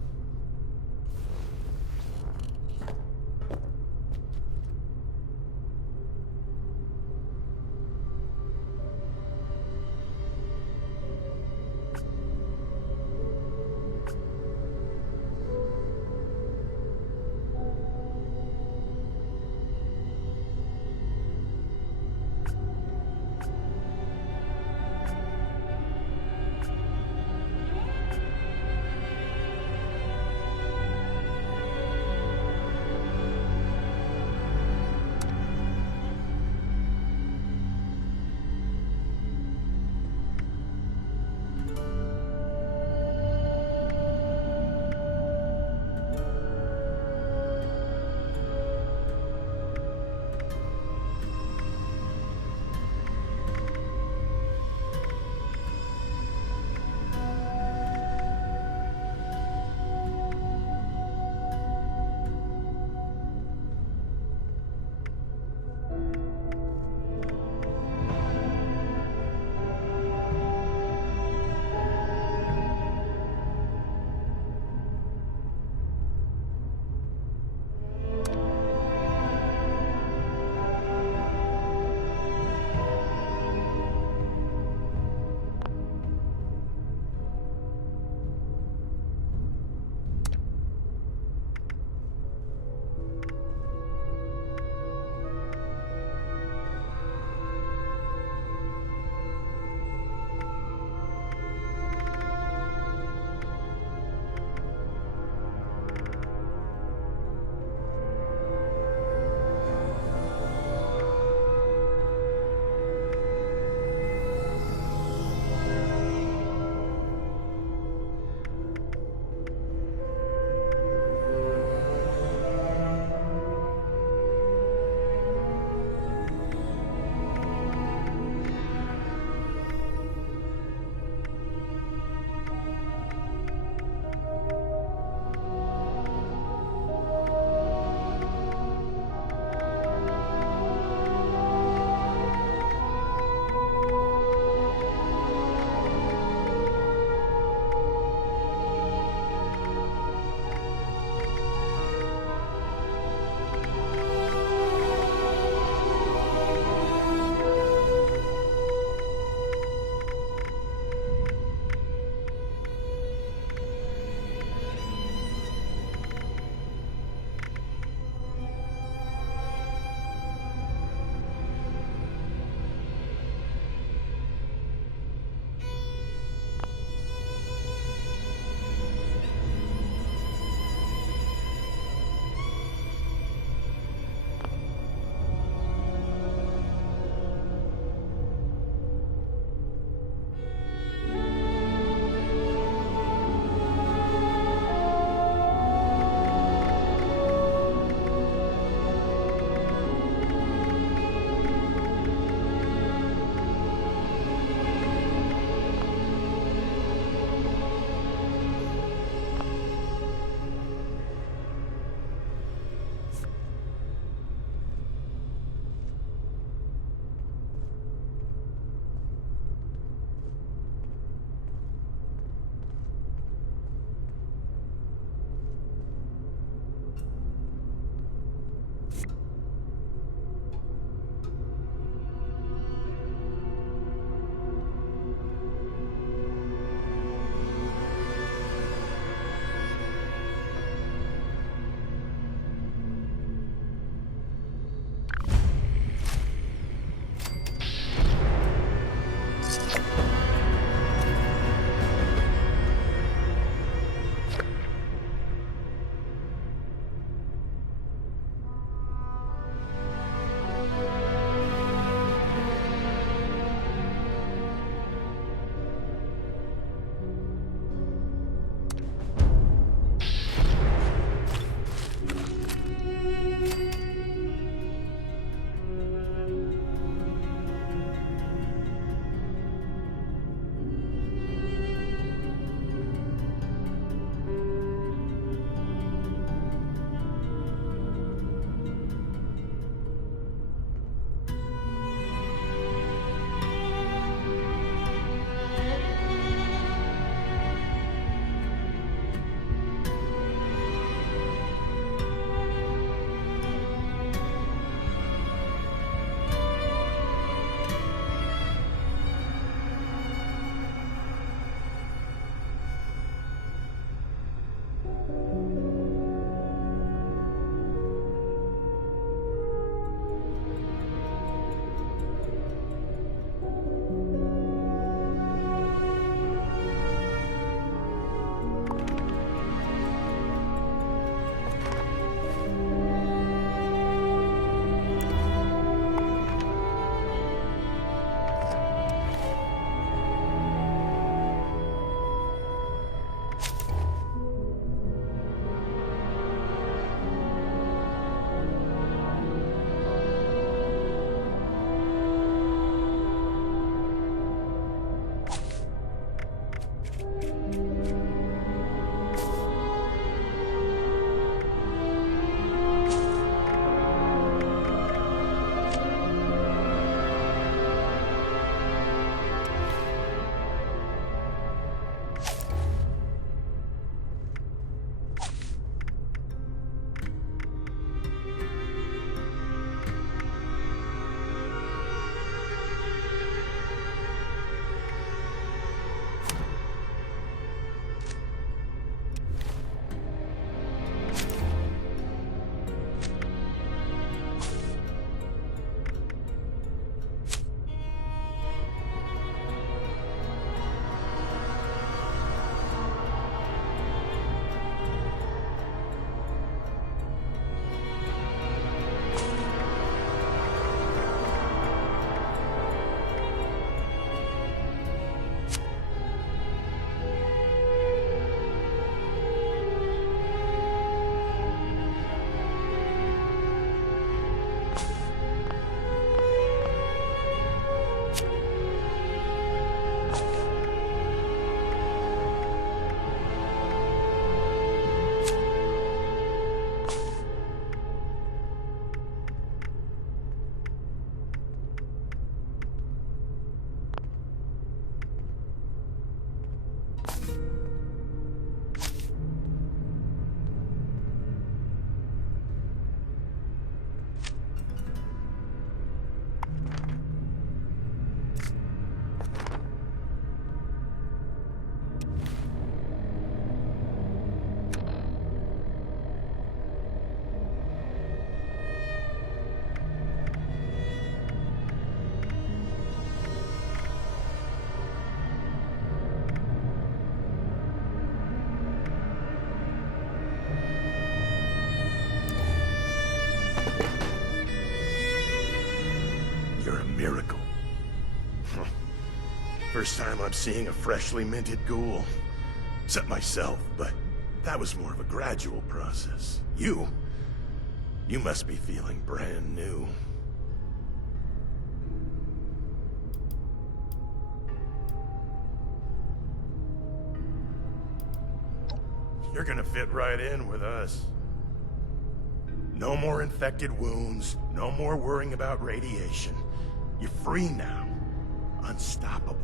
First time I'm seeing a freshly minted ghoul. Except myself, but that was more of a gradual process. You must be feeling brand new. You're gonna fit right in with us. No more infected wounds, no more worrying about radiation. You're free now. Unstoppable.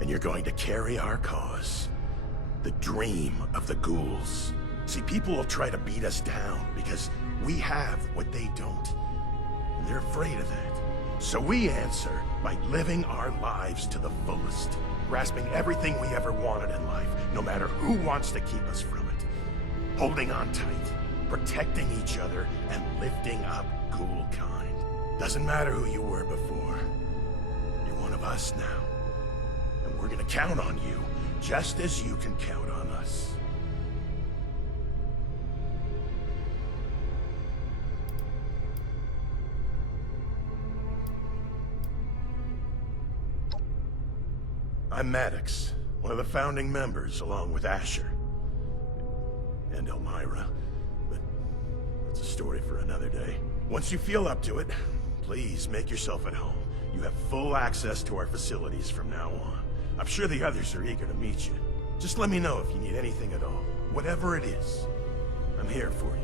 And you're going to carry our cause. The dream of the ghouls. See, people will try to beat us down because we have what they don't. And they're afraid of that. So we answer by living our lives to the fullest. Grasping everything we ever wanted in life, no matter who wants to keep us from it. Holding on tight, protecting each other, and lifting up ghoul kind. Doesn't matter who you were before. You're one of us now. And we're gonna count on you, just as you can count on us. I'm Maddox, one of the founding members, along with Asher. And Elmira. But that's a story for another day. Once you feel up to it, please make yourself at home. You have full access to our facilities from now on. I'm sure the others are eager to meet you. Just let me know if you need anything at all. Whatever it is, I'm here for you.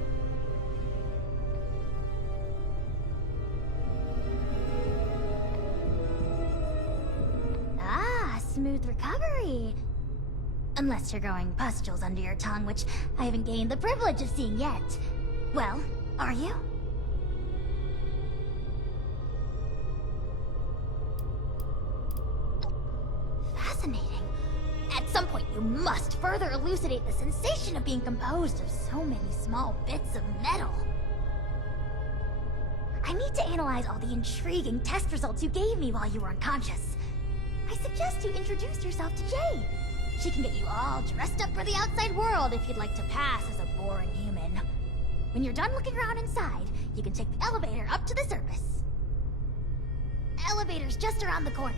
Smooth recovery. Unless you're growing pustules under your tongue, which I haven't gained the privilege of seeing yet. Well, are you? Fascinating. At some point, you must further elucidate the sensation of being composed of so many small bits of metal. I need to analyze all the intriguing test results you gave me while you were unconscious. I suggest you introduce yourself to Jay. She can get you all dressed up for the outside world if you'd like to pass as a boring human. When you're done looking around inside, you can take the elevator up to the surface. Elevator's just around the corner.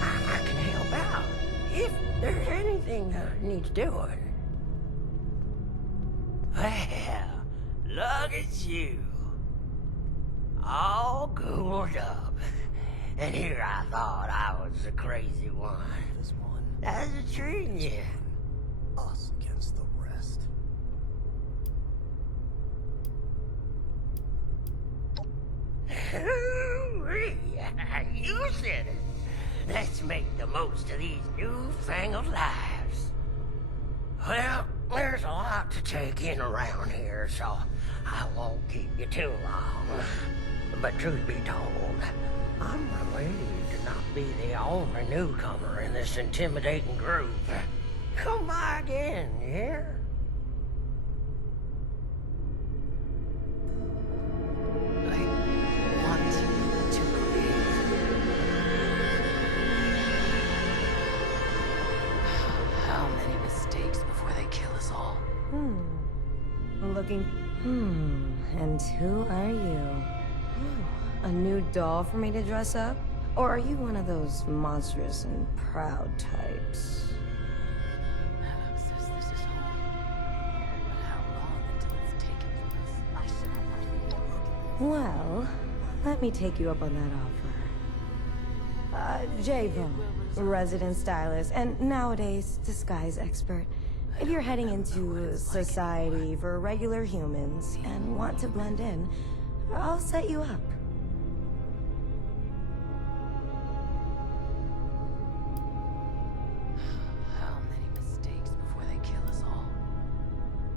I can help out if there's anything that needs doing. Well, look at you. All ghouled up. And here I thought I was the crazy one. This one. That's a treat, yeah. Us against the rest. You said it. Let's make the most of these newfangled lives. Well, there's a lot to take in around here, so I won't keep you too long. But truth be told, I'm relieved to not be the only newcomer in this intimidating group. Come by again, yeah? I want to breathe. How many mistakes before they kill us all? Looking... And who are you? A new doll for me to dress up? Or are you one of those monstrous and proud types? Madam says this is home. But how long until it's taken from us? Well, let me take you up on that offer. Javo, resident stylist, and nowadays disguise expert. If you're heading into society for regular humans and want to blend in, I'll set you up. How many mistakes before they kill us all?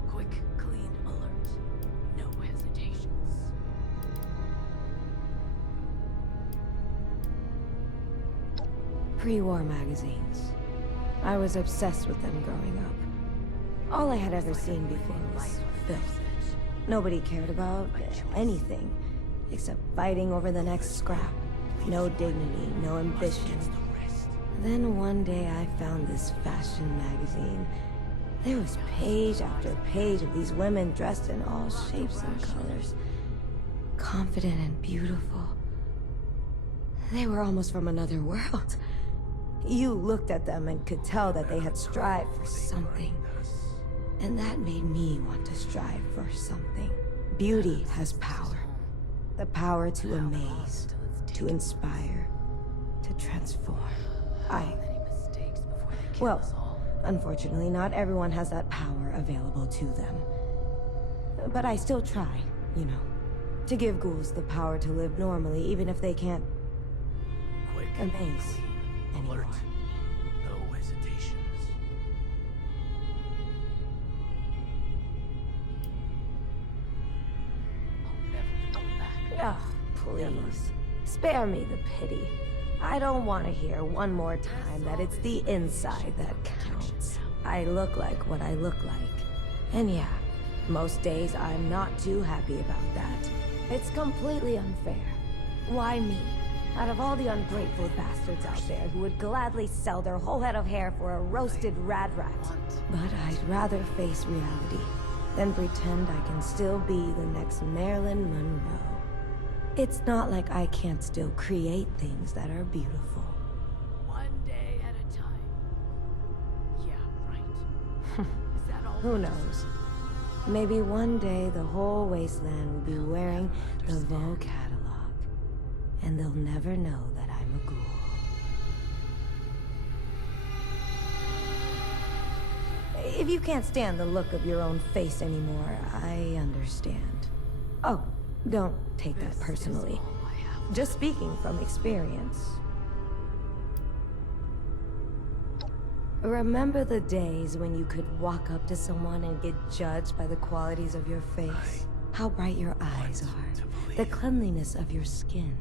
Quick, clean, alert. No hesitations. Pre-war magazines. I was obsessed with them growing up. All I had ever seen before was filth. Nobody cared about anything except fighting over the next scrap. No dignity, no ambition. Then one day I found this fashion magazine. There was page after page of these women dressed in all shapes and colors. confident and beautiful. They were almost from another world. You looked at them and could tell that they had strived for something. And that made me want to strive for something. Beauty has power. The power to amaze, to inspire, to transform. Well, unfortunately, not everyone has that power available to them. But I still try, you know, to give ghouls the power to live normally, even if they can't amaze anymore. No hesitations. Ah, please. Spare me the pity. I don't want to hear one more time that it's the inside that counts. I look like what I look like. And yeah, most days I'm not too happy about that. It's completely unfair. Why me? Out of all the ungrateful bastards out there who would gladly sell their whole head of hair for a roasted rad rat. But I'd rather face reality than pretend I can still be the next Marilyn Monroe. It's not like I can't still create things that are beautiful. One day at a time. Yeah, right. Is that all? Who knows? Maybe one day the whole wasteland will be wearing the Vogue catalog. And they'll never know that I'm a ghoul. If you can't stand the look of your own face anymore, I understand. Oh, don't take that personally. Just speaking from experience. Remember the days when you could walk up to someone and get judged by the qualities of your face? How bright your eyes are, the cleanliness of your skin,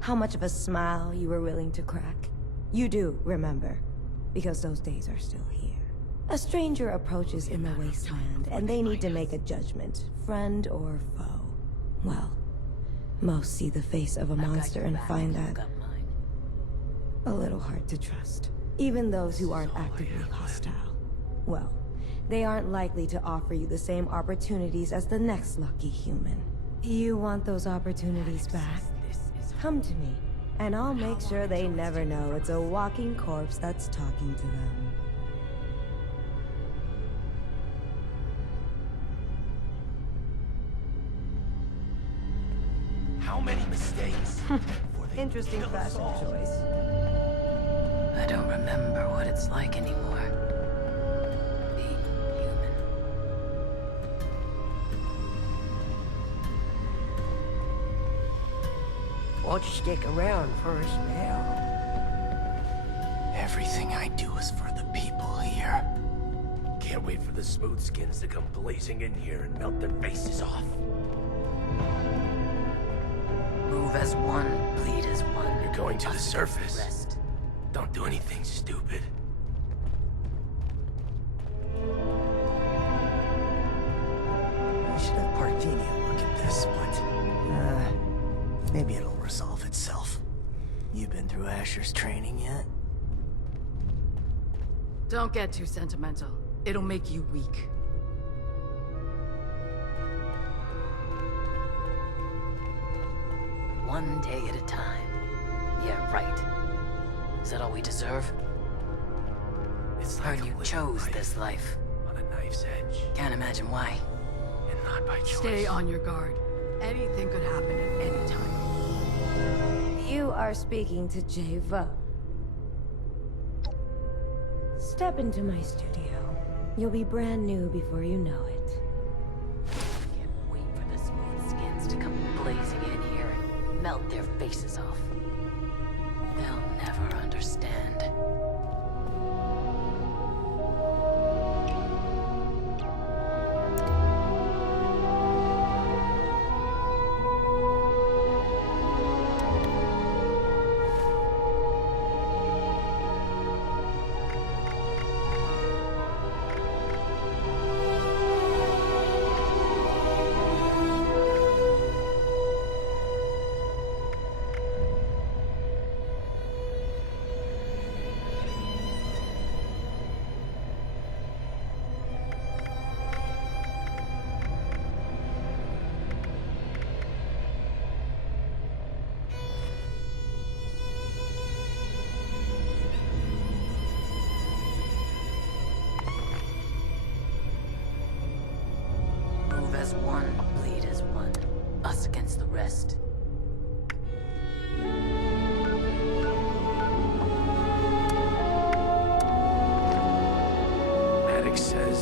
how much of a smile you were willing to crack. You do remember, because those days are still here. A stranger approaches in the wasteland, and they need to make a judgment, friend or foe. Well, most see the face of a monster and find that a little hard to trust. Even those who aren't actively hostile. Well, they aren't likely to offer you the same opportunities as the next lucky human. You want those opportunities back? Come to me, and I'll make sure they never know it's a walking corpse that's talking to them. How many mistakes? Interesting fashion choice. I don't remember what it's like anymore. Being human. Won't you stick around first now? Everything I do is for the people here. Can't wait for the smooth skins to come blazing in here and melt their faces off. Move as one, bleed as one. You're going to the surface. Rest. Don't do anything stupid. We should have Parthenia look at this, but maybe it'll resolve itself. You been through Asher's training yet? Don't get too sentimental. It'll make you weak. One day at a time. Yeah, right. Is that all we deserve? It's Heard like you chose this life. on a knife's edge, Can't imagine why. and not by choice. Stay on your guard. Anything could happen at any time. You are speaking to Java. Step into my studio. You'll be brand new before you know it. Can't wait for the smooth skins to come blazing in here and melt their faces off. They'll never understand.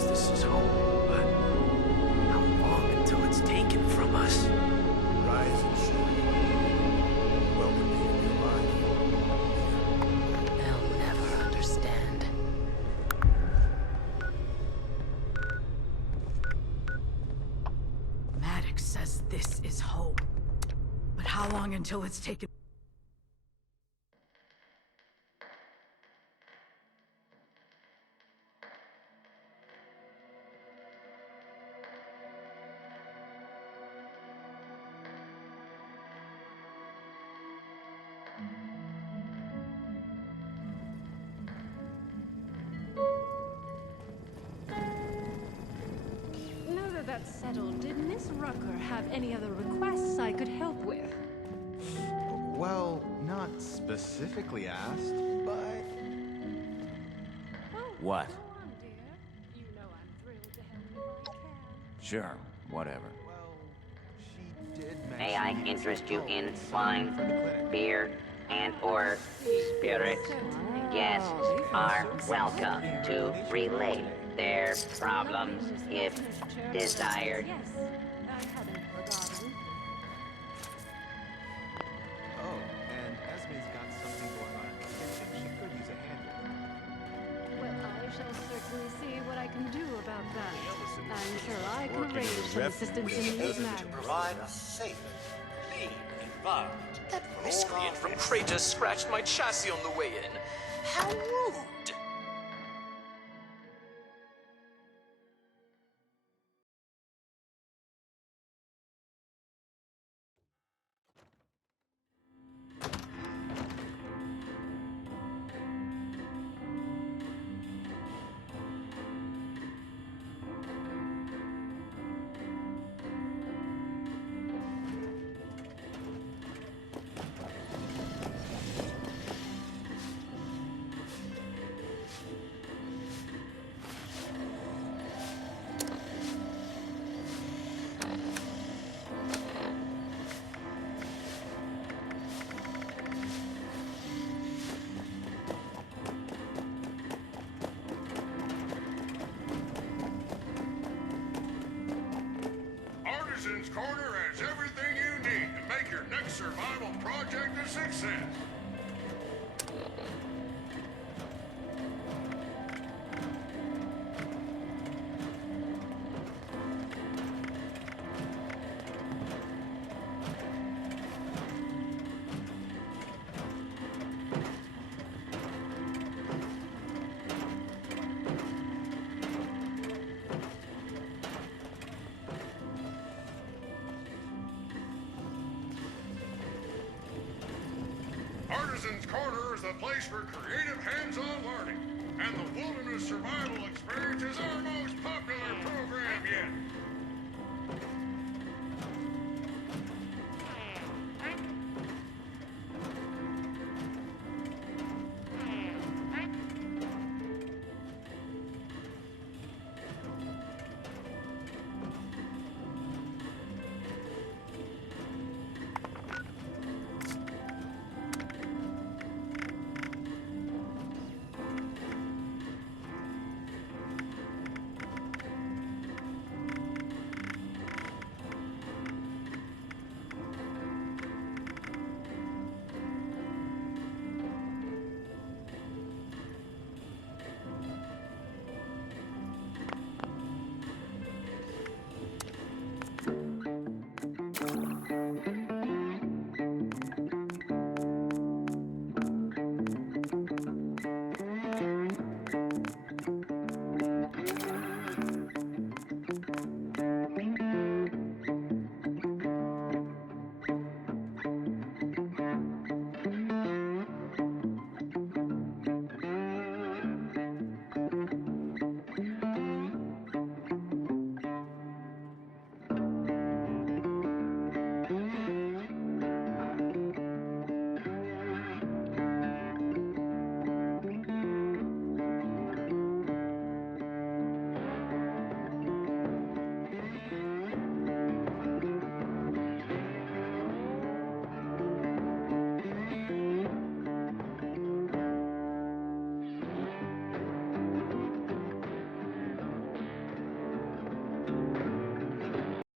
says this is home, but how long until it's taken from us? Rise and shine. Welcome to your new life. They'll never understand. Maddox says this is home. But how long until it's taken? Now that that's settled, did Miss Rucker have any other requests I could help with? Well, not specifically asked, but... What? Go on, dear. You know I'm thrilled to help if I can. Sure, whatever. May I interest you in wine, beer, and/or spirits? Guests are welcome to relate their problems if desired. Yes, I hadn't forgotten. Oh, and Esme's got something going on in the kitchen. She could use a hand with. Well, I shall certainly see what I can do about that. I'm sure I can arrange some assistance in these to matters. provide a safe, clean environment. That miscreant from Kratos scratched my chassis on the way in. How rude! Artisan's Corner has everything you need to make your next survival project a success. Artisan's Corner is the place for creative hands-on learning, and the Wilderness Survival Experience is our most popular program yet.